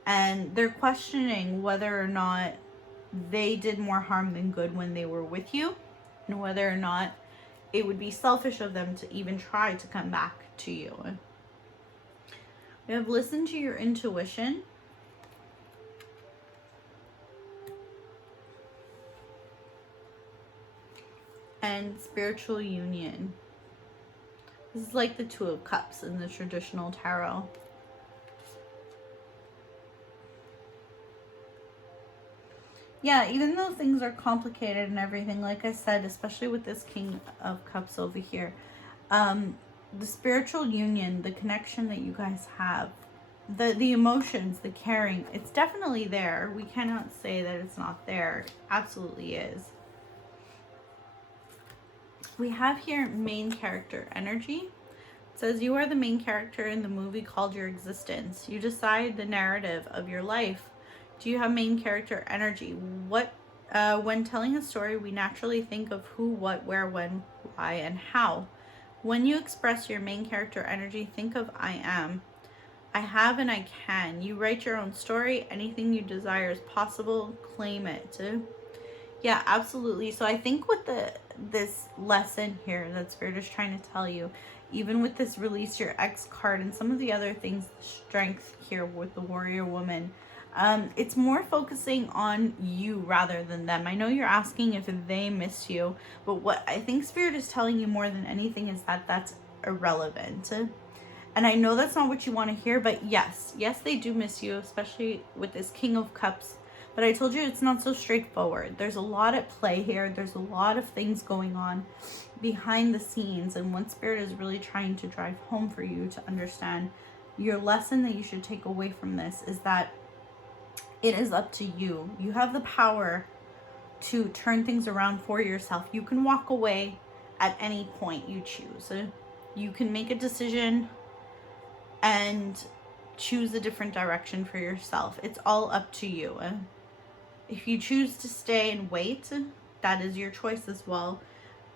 and they're questioning whether or not they did more harm than good when they were with you, and whether or not it would be selfish of them to even try to come back to you. We have Listen to Your Intuition. And Spiritual Union. This is like the Two of Cups in the traditional tarot. Yeah, even though things are complicated and everything, like I said, especially with this King of Cups over here, the spiritual union, the connection that you guys have, the emotions, the caring, it's definitely there. We cannot say that it's not there. It absolutely is. We have here main character energy. It says you are the main character in the movie called Your Existence. You decide the narrative of your life. Do you have main character energy? When telling a story, we naturally think of who, what, where, when, why, and how. When you express your main character energy, think of I am. I have and I can. You write your own story. Anything you desire is possible. Claim it. Yeah, absolutely. So I think with this lesson here that Spirit is trying to tell you, even with this Release Your Ex card and some of the other things, strength here with the Warrior Woman, it's more focusing on you rather than them. I know you're asking if they miss you, but what I think Spirit is telling you more than anything is that that's irrelevant. And I know that's not what you want to hear, but yes, they do miss you, especially with this King of Cups. But I told you it's not so straightforward. There's a lot at play here. There's a lot of things going on behind the scenes. And what Spirit is really trying to drive home for you to understand, your lesson that you should take away from this is that it is up to you. You have the power to turn things around for yourself. You can walk away at any point you choose. You can make a decision and choose a different direction for yourself. It's all up to you. If you choose to stay and wait, that is your choice as well.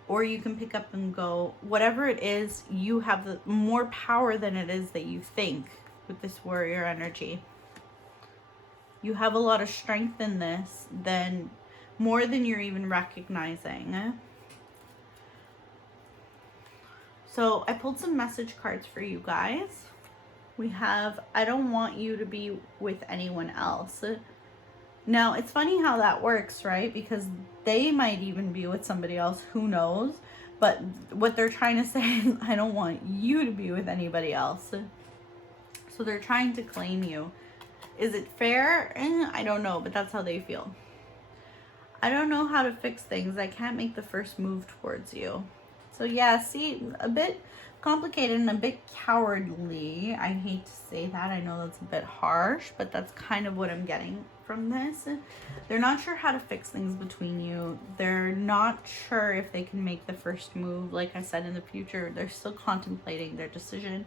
Or you can pick up and go. Whatever it is, you have the more power than it is that you think with this warrior energy. You have a lot of strength in this, than more than you're even recognizing. So I pulled some message cards for you guys. We have, I don't want you to be with anyone else. Now, it's funny how that works, right? Because they might even be with somebody else, who knows? But what they're trying to say is, I don't want you to be with anybody else. So they're trying to claim you. Is it fair? I don't know, but that's how they feel. I don't know how to fix things. I can't make the first move towards you. So yeah, see, a bit complicated and a bit cowardly. I hate to say that. I know that's a bit harsh, but that's kind of what I'm getting from this. They're not sure how to fix things between you. They're not sure if they can make the first move. Like I said, in the future, they're still contemplating their decision.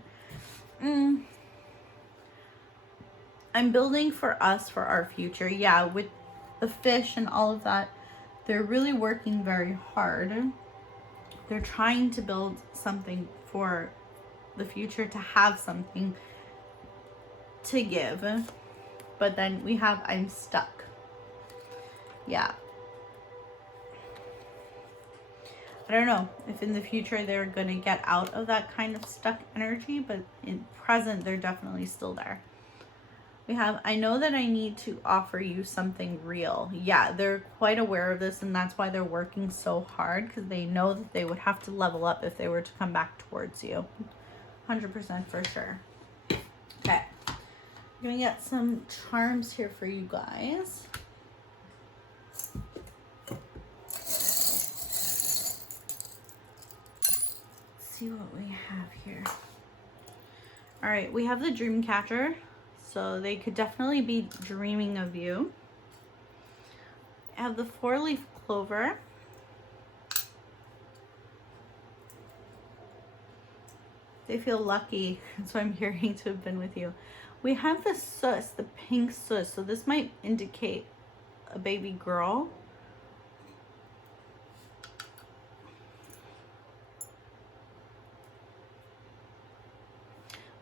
I'm building for us, for our future. Yeah, with the fish and all of that, they're really working very hard. They're trying to build something for the future, to have something to give. But then we have, I'm stuck. Yeah. I don't know if in the future they're going to get out of that kind of stuck energy, but in present, they're definitely still there. We have, I know that I need to offer you something real. Yeah, they're quite aware of this, and that's why they're working so hard, because they know that they would have to level up if they were to come back towards you. 100% for sure. Okay. I'm going to get some charms here for you guys. Let's see what we have here. All right, we have the dream catcher. So they could definitely be dreaming of you. I have the 4-leaf clover. They feel lucky. That's what I'm hearing to have been with you. We have the sus, the pink sus. So this might indicate a baby girl.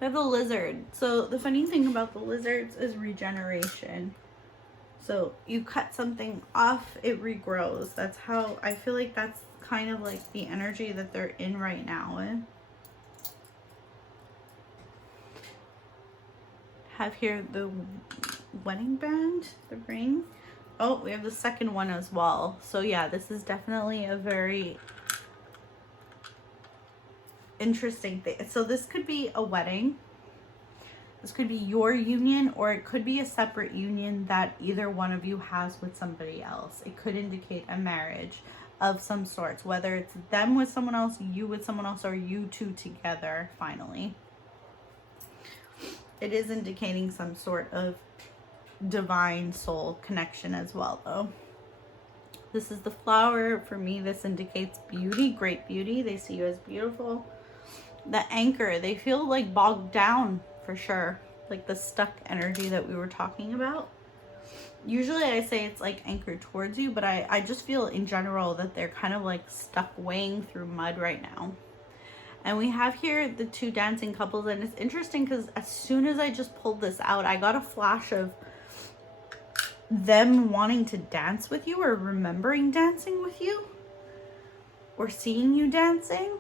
We have the lizard. So the funny thing about the lizards is regeneration. So you cut something off, it regrows. That's how, I feel like that's kind of like the energy that they're in right now. Have here the wedding band, the ring. Oh, we have the second one as well. So yeah, this is definitely a very interesting thing. So this could be a wedding. This could be your union, or it could be a separate union that either one of you has with somebody else. It could indicate a marriage of some sorts, whether it's them with someone else, you with someone else, or you two together finally. It is indicating some sort of divine soul connection as well, though. This is the flower. For me, this indicates beauty, great beauty. They see you as beautiful. The anchor, they feel like bogged down for sure. Like the stuck energy that we were talking about. Usually I say it's like anchored towards you, but I just feel in general that they're kind of like stuck weighing through mud right now. And we have here the 2 dancing couples, and it's interesting because as soon as I just pulled this out, I got a flash of them wanting to dance with you, or remembering dancing with you, or seeing you dancing.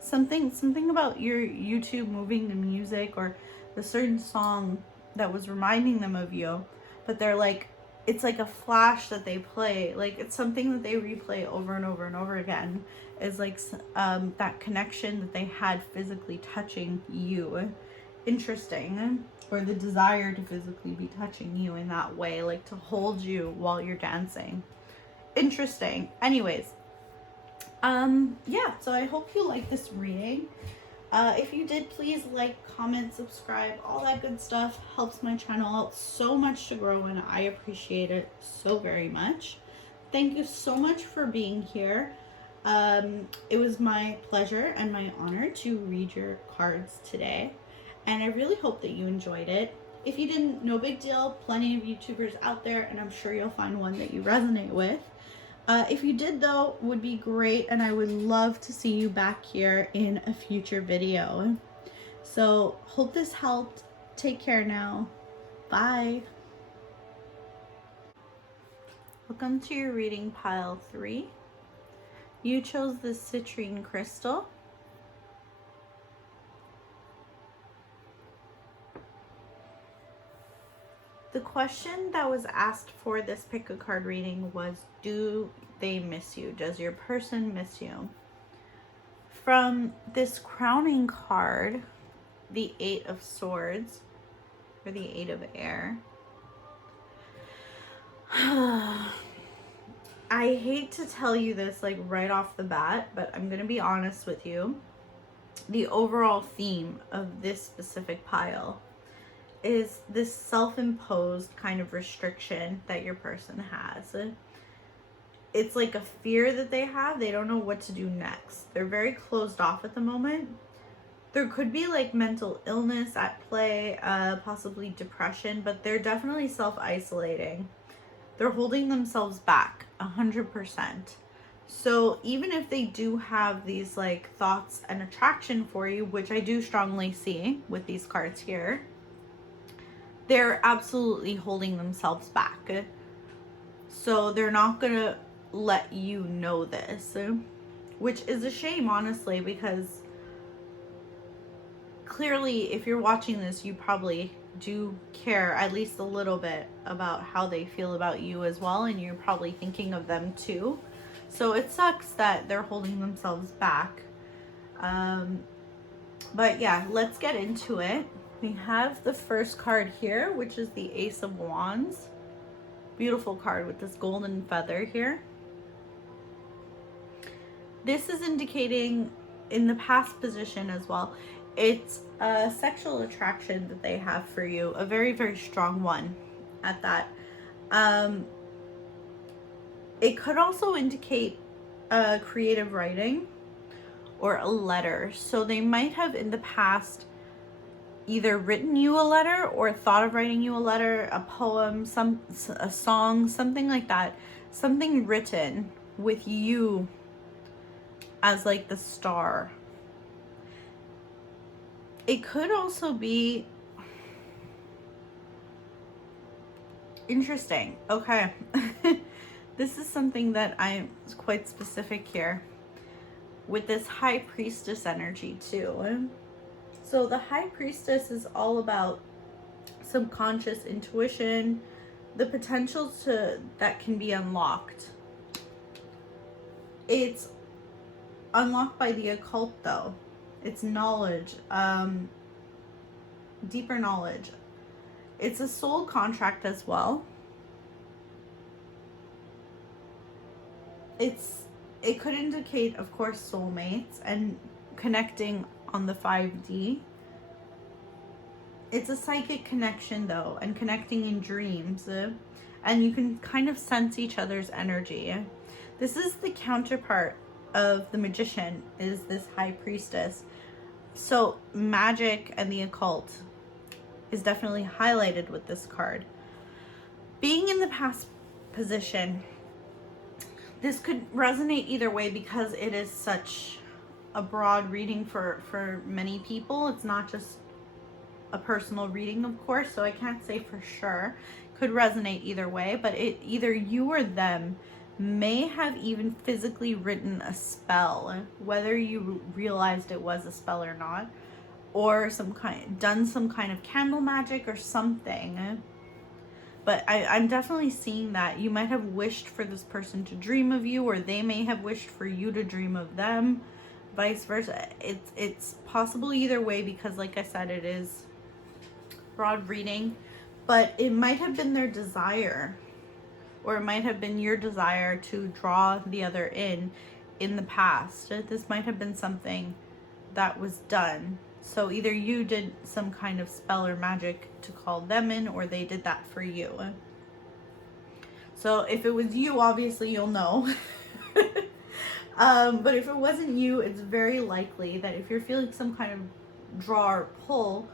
Something about your YouTube moving to music, or the certain song that was reminding them of you. But they're like, it's like a flash that they play. Like it's something that they replay over and over and over again. Is like that connection that they had physically touching you. Interesting. Or the desire to physically be touching you in that way, like to hold you while you're dancing. Interesting. Anyways, yeah, so I hope you like this reading. If you did, please like, comment, subscribe, all that good stuff. Helps my channel out so much to grow, and I appreciate it so very much. Thank you so much for being here. It was my pleasure and my honor to read your cards today, and I really hope that you enjoyed it. If you didn't, no big deal. Plenty of YouTubers out there, and I'm sure you'll find one that you resonate with. If you did, though, would be great, and I would love to see you back here in a future video. So, hope this helped. Take care now. Bye. Welcome to your reading pile 3. You chose the citrine crystal. the question that was asked for this pick a card reading was, do they miss you? Does your person miss you? From this crowning card, the Eight of Swords, or the Eight of Air. I hate to tell you this like right off the bat, but I'm going to be honest with you. The overall theme of this specific pile is this self-imposed kind of restriction that your person has. It's like a fear that they have. They don't know what to do next. They're very closed off at the moment. There could be like mental illness at play, possibly depression, but they're definitely self-isolating. They're holding themselves back 100%. So even if they do have these like thoughts and attraction for you, which I do strongly see with these cards here, they're absolutely holding themselves back. So they're not going to let you know this, which is a shame, honestly, because clearly if you're watching this, you probably do care at least a little bit about how they feel about you as well, and you're probably thinking of them too. So it sucks that they're holding themselves back. But yeah, let's get into it. We have the first card here, which is the Ace of Wands. Beautiful card with this golden feather here. This is indicating in the past position as well. It's a sexual attraction that they have for you, a very, very strong one at that. It could also indicate creative writing or a letter. So they might have in the past either written you a letter or thought of writing you a letter, a poem, a song, something like that. Something written with you as like the star. It could also be interesting. Okay. This is something that I'm quite specific here with this High Priestess energy too. So the High Priestess is all about subconscious intuition, the potential that can be unlocked. It's unlocked by the occult though. It's knowledge, deeper knowledge. It's a soul contract as well. It could indicate, of course, soulmates and connecting on the 5D. It's a psychic connection though, and connecting in dreams, and you can kind of sense each other's energy. This is the counterpart of the Magician, is this High Priestess. So magic and the occult is definitely highlighted with this card. Being in the past position, this could resonate either way because it is such a broad reading for many people. It's not just a personal reading, of course, so I can't say for sure. Could resonate either way, but either you or them may have even physically written a spell, whether you realized it was a spell or not, or done some kind of candle magic or something. But I'm definitely seeing that you might have wished for this person to dream of you, or they may have wished for you to dream of them, vice versa. It's possible either way because, like I said, it is broad reading, but it might have been their desire, or it might have been your desire to draw the other in the past. This might have been something that was done. So either you did some kind of spell or magic to call them in, or they did that for you. So if it was you, obviously you'll know. But if it wasn't you, it's very likely that if you're feeling some kind of draw or pull,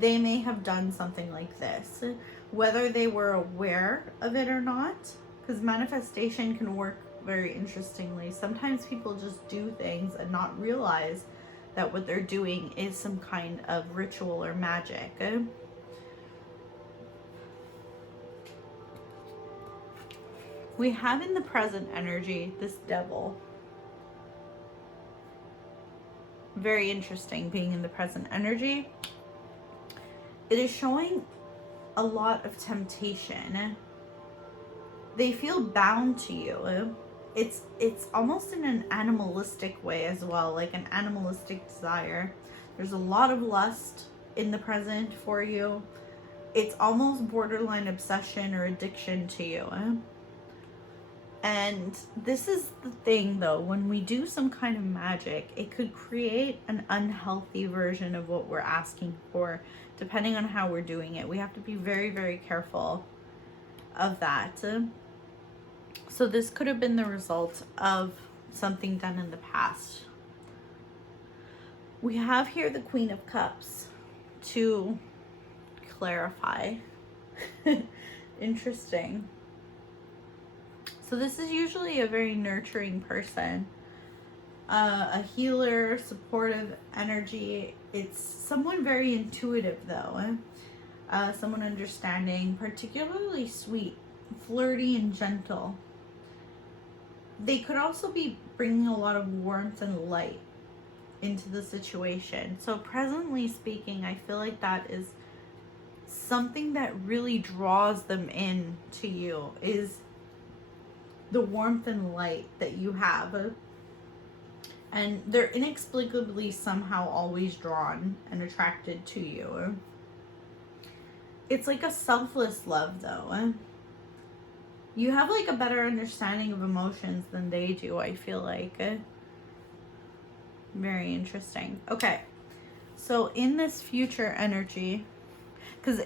they may have done something like this. Whether they were aware of it or not, because manifestation can work very interestingly. Sometimes people just do things and not realize that what they're doing is some kind of ritual or magic. We have in the present energy this devil. Very interesting being in the present energy. It is showing a lot of temptation. They feel bound to you. It's almost in an animalistic way as well, like an animalistic desire. There's a lot of lust in the present for you. It's almost borderline obsession or addiction to you. And this is the thing though, when we do some kind of magic, it could create an unhealthy version of what we're asking for, depending on how we're doing it. We have to be very, very careful of that. So this could have been the result of something done in the past. We have here the Queen of Cups to clarify. Interesting. So this is usually a very nurturing person, a healer, supportive energy. It's someone very intuitive though, someone understanding, particularly sweet, flirty, and gentle. They could also be bringing a lot of warmth and light into the situation. So presently speaking, I feel like that is something that really draws them in to you, is the warmth and light that you have. And they're inexplicably somehow always drawn and attracted to you. It's like a selfless love though. You have like a better understanding of emotions than they do, I feel like. Very interesting. Okay, so in this future energy, because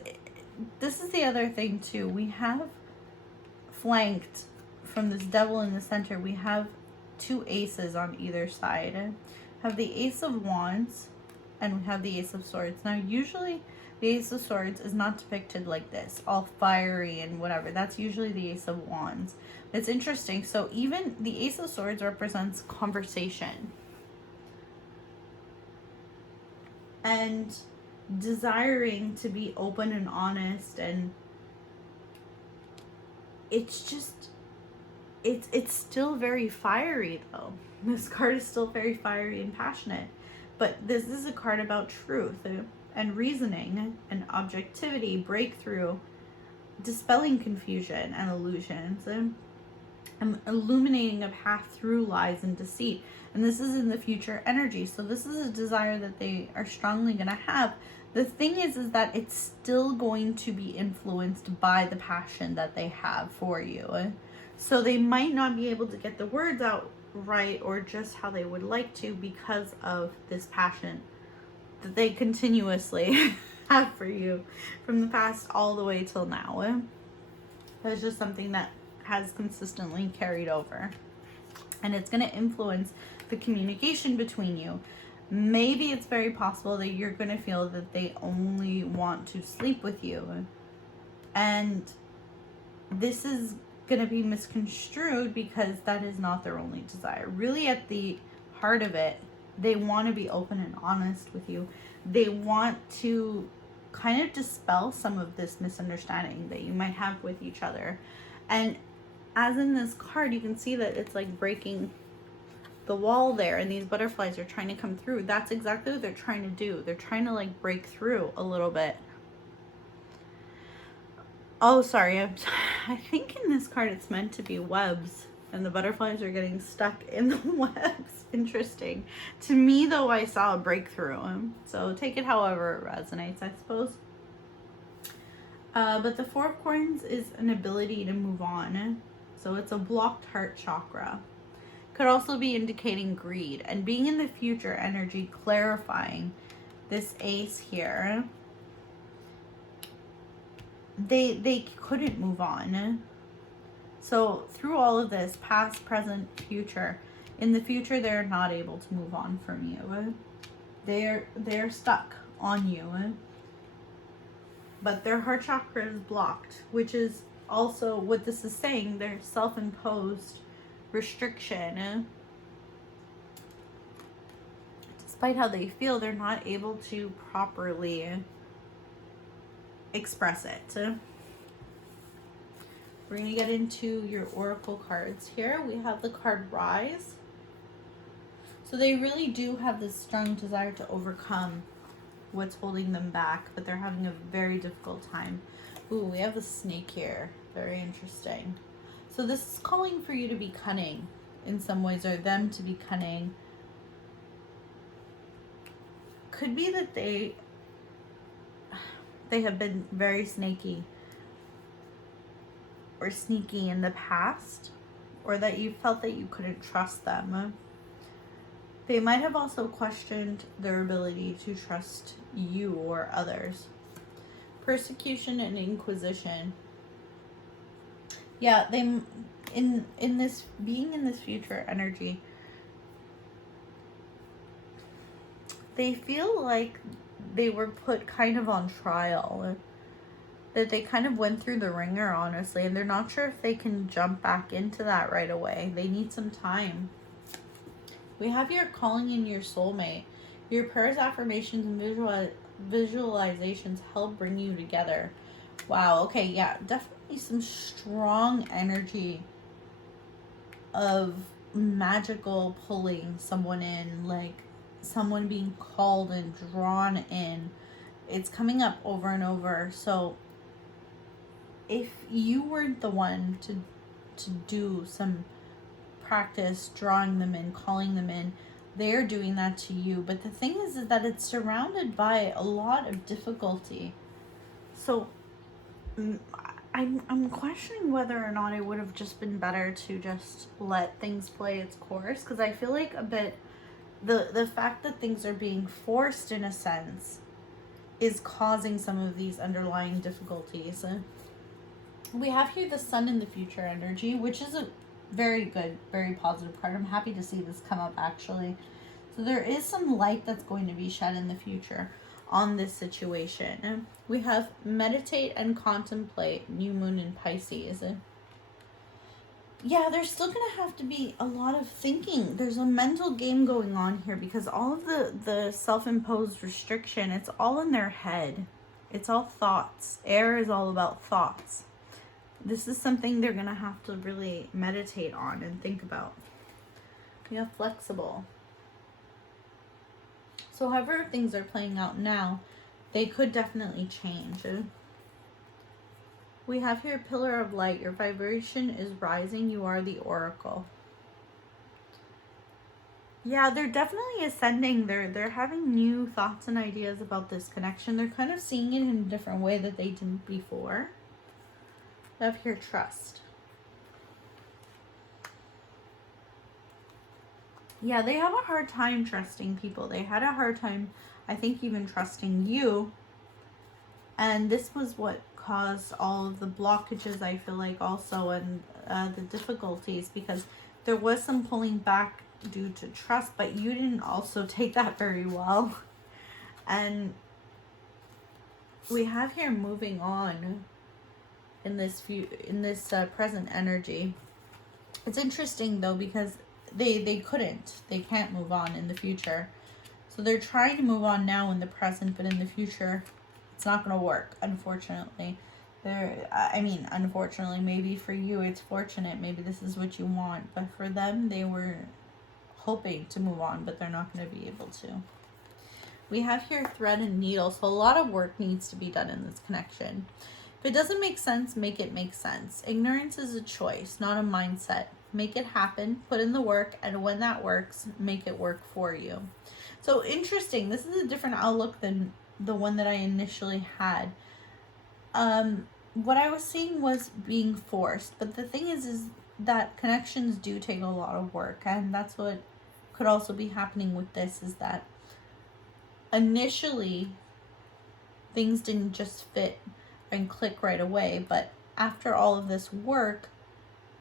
this is the other thing too, we have flanked from this devil in the center, we have two aces on either side. We have the Ace of Wands and we have the Ace of Swords. Now usually the Ace of Swords is not depicted like this, all fiery and whatever. That's usually the Ace of Wands. It's interesting. So even the Ace of Swords represents conversation and desiring to be open and honest, and it's just, it's still very fiery though. This card is still very fiery and passionate, but this is a card about truth and reasoning and objectivity, breakthrough, dispelling confusion and illusions, and illuminating a path through lies and deceit. And this is in the future energy, so this is a desire that they are strongly going to have. The thing is that it's still going to be influenced by the passion that they have for you. So they might not be able to get the words out right or just how they would like to, because of this passion that they continuously have for you from the past all the way till now. It's just something that has consistently carried over, and it's going to influence the communication between you. Maybe it's very possible that you're going to feel that they only want to sleep with you, and this is going to be misconstrued because that is not their only desire. Really, at the heart of it, they want to be open and honest with you. They want to kind of dispel some of this misunderstanding that you might have with each other. And as in this card, you can see that it's like breaking the wall there, and these butterflies are trying to come through. That's exactly what they're trying to do. They're trying to like break through a little bit. Oh, sorry. I think in this card it's meant to be webs, and the butterflies are getting stuck in the webs. Interesting. To me, though, I saw a breakthrough. So take it however it resonates, I suppose. But the Four of Coins is an ability to move on. So it's a blocked heart chakra. Could also be indicating greed. And being in the future energy, clarifying this ace here, they couldn't move on. So through all of this, past, present, future, in the future they're not able to move on from you. They're stuck on you. But their heart chakra is blocked, which is also what this is saying, their self-imposed restriction. Despite how they feel, they're not able to properly express it. We're going to get into your oracle cards here. We have the card Rise. So they really do have this strong desire to overcome what's holding them back, but they're having a very difficult time. Ooh, we have the snake here. Very interesting. So this is calling for you to be cunning in some ways, or them to be cunning. Could be that they have been very snaky or sneaky in the past, or that you felt that you couldn't trust them. They might have also questioned their ability to trust you or others. Persecution and inquisition. Yeah, they in this being in this future energy, they feel like they were put kind of on trial. That they kind of went through the ringer, honestly, and they're not sure if they can jump back into that right away. They need some time. We have your calling in your soulmate. Your prayers, affirmations, and visualizations help bring you together. Wow, okay, yeah, definitely some strong energy of magical pulling someone in, like someone being called and drawn in. It's coming up over and over. So if you weren't the one to do some practice drawing them in, calling them in, they're doing that to you. But the thing is that it's surrounded by a lot of difficulty. So I'm questioning whether or not it would have just been better to just let things play its course, because I feel like a bit the fact that things are being forced in a sense is causing some of these underlying difficulties. We have here the sun in the future energy, which is a very good, very positive card. I'm happy to see this come up actually. So there is some light that's going to be shed in the future on this situation. We have meditate and contemplate, new moon in Pisces. Yeah, there's still going to have to be a lot of thinking. There's a mental game going on here because all of the self-imposed restriction, it's all in their head. It's all thoughts. Air is all about thoughts. This is something they're going to have to really meditate on and think about. We have flexible. So however things are playing out now, they could definitely change. We have here pillar of light. Your vibration is rising. You are the oracle. Yeah, they're definitely ascending. They're having new thoughts and ideas about this connection. They're kind of seeing it in a different way that they didn't before. We have here trust. Yeah, they have a hard time trusting people. They had a hard time, I think, even trusting you. And this was what caused all of the blockages, I feel like, also, and the difficulties, because there was some pulling back due to trust, but you didn't also take that very well. And we have here moving on in this present energy. It's interesting though, because they can't move on in the future. So they're trying to move on now in the present, but in the future it's not going to work, unfortunately. Unfortunately, maybe for you it's fortunate, maybe this is what you want, but for them, they were hoping to move on, but they're not going to be able to. We have here thread and needle, so a lot of work needs to be done in this connection. If it doesn't make sense, make it make sense. Ignorance is a choice, not a mindset. Make it happen, put in the work, and when that works, make it work for you. So interesting, this is a different outlook than the one that I initially had. What I was seeing was being forced, but the thing is that connections do take a lot of work, and that's what could also be happening with this, is that initially things didn't just fit and click right away, but after all of this work,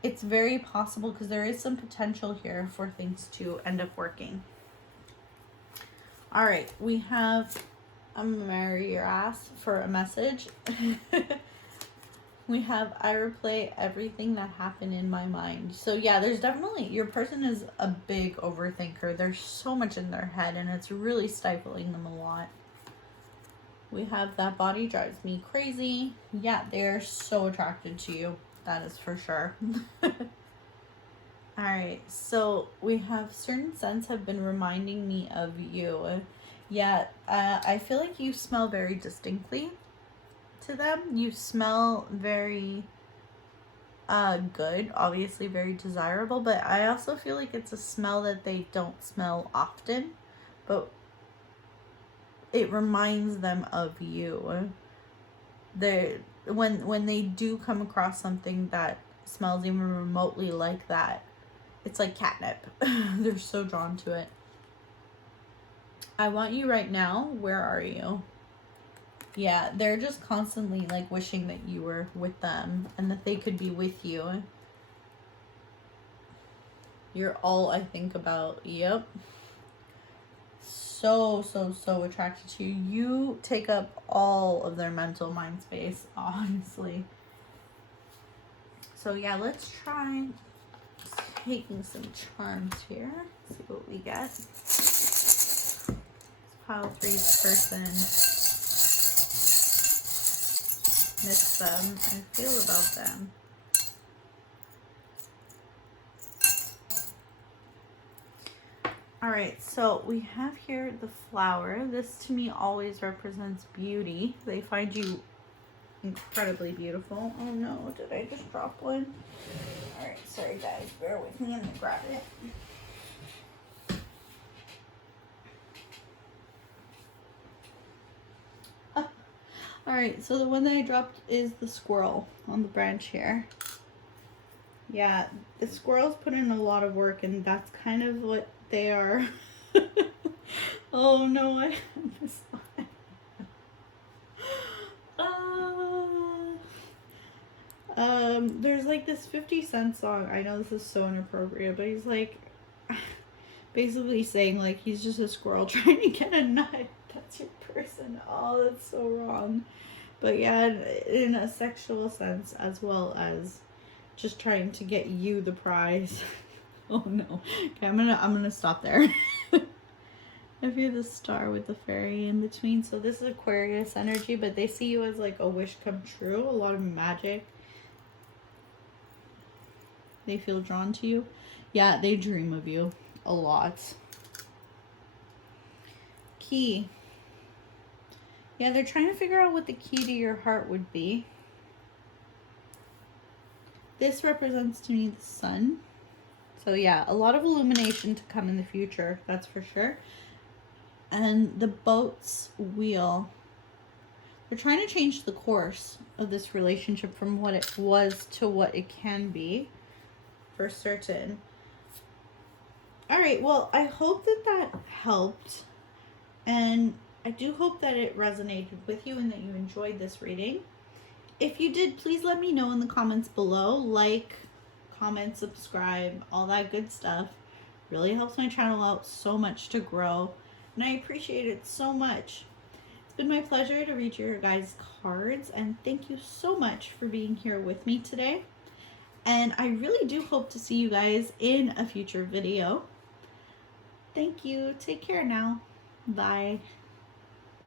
it's very possible, because there is some potential here for things to end up working. All right, we have marry your ass for a message. We have I replay everything that happened in my mind. So yeah, there's definitely, your person is a big overthinker. There's so much in their head, and it's really stifling them a lot. We have that body drives me crazy. Yeah, they're so attracted to you. That is for sure. Alright, so we have certain scents have been reminding me of you. Yeah, I feel like you smell very distinctly. to them. You smell very good, obviously very desirable, but I also feel like it's a smell that they don't smell often, but it reminds them of you. When they do come across something that smells even remotely like that, it's like catnip. They're so drawn to it. I want you right now. Where are you? Yeah, they're just constantly like wishing that you were with them and that they could be with you. You're all I think about. Yep. So attracted to you. You take up all of their mental mind space, honestly. So yeah, let's try taking some charms here. See what we get. This pile 3's person. Miss them and feel about them. All right, so we have here the flower. This to me always represents beauty. They find you incredibly beautiful. Oh no, did I just drop one? All right, sorry guys, bear with me. I'm gonna grab it. All right, so the one that I dropped is the squirrel on the branch here. Yeah, the squirrels put in a lot of work, and that's kind of what they are. Oh no, I have this line. There's like this 50 Cent song. I know this is so inappropriate, but he's like basically saying like he's just a squirrel trying to get a nut. That's your person. Oh, that's so wrong. But yeah, in a sexual sense as well as just trying to get you the prize. Oh no. Okay, I'm gonna stop there. I feel the star with the fairy in between. So this is Aquarius energy, but they see you as like a wish come true, a lot of magic. They feel drawn to you. Yeah, they dream of you a lot. Key. Yeah, they're trying to figure out what the key to your heart would be. This represents to me the sun. So yeah, a lot of illumination to come in the future, that's for sure. And the boat's wheel. They're trying to change the course of this relationship from what it was to what it can be, for certain. All right, well, I hope that helped. And I do hope that it resonated with you and that you enjoyed this reading. If you did, please let me know in the comments below. Like, comment, subscribe, all that good stuff. Really helps my channel out so much to grow. And I appreciate it so much. It's been my pleasure to read your guys' cards. And thank you so much for being here with me today. And I really do hope to see you guys in a future video. Thank you. Take care now. Bye.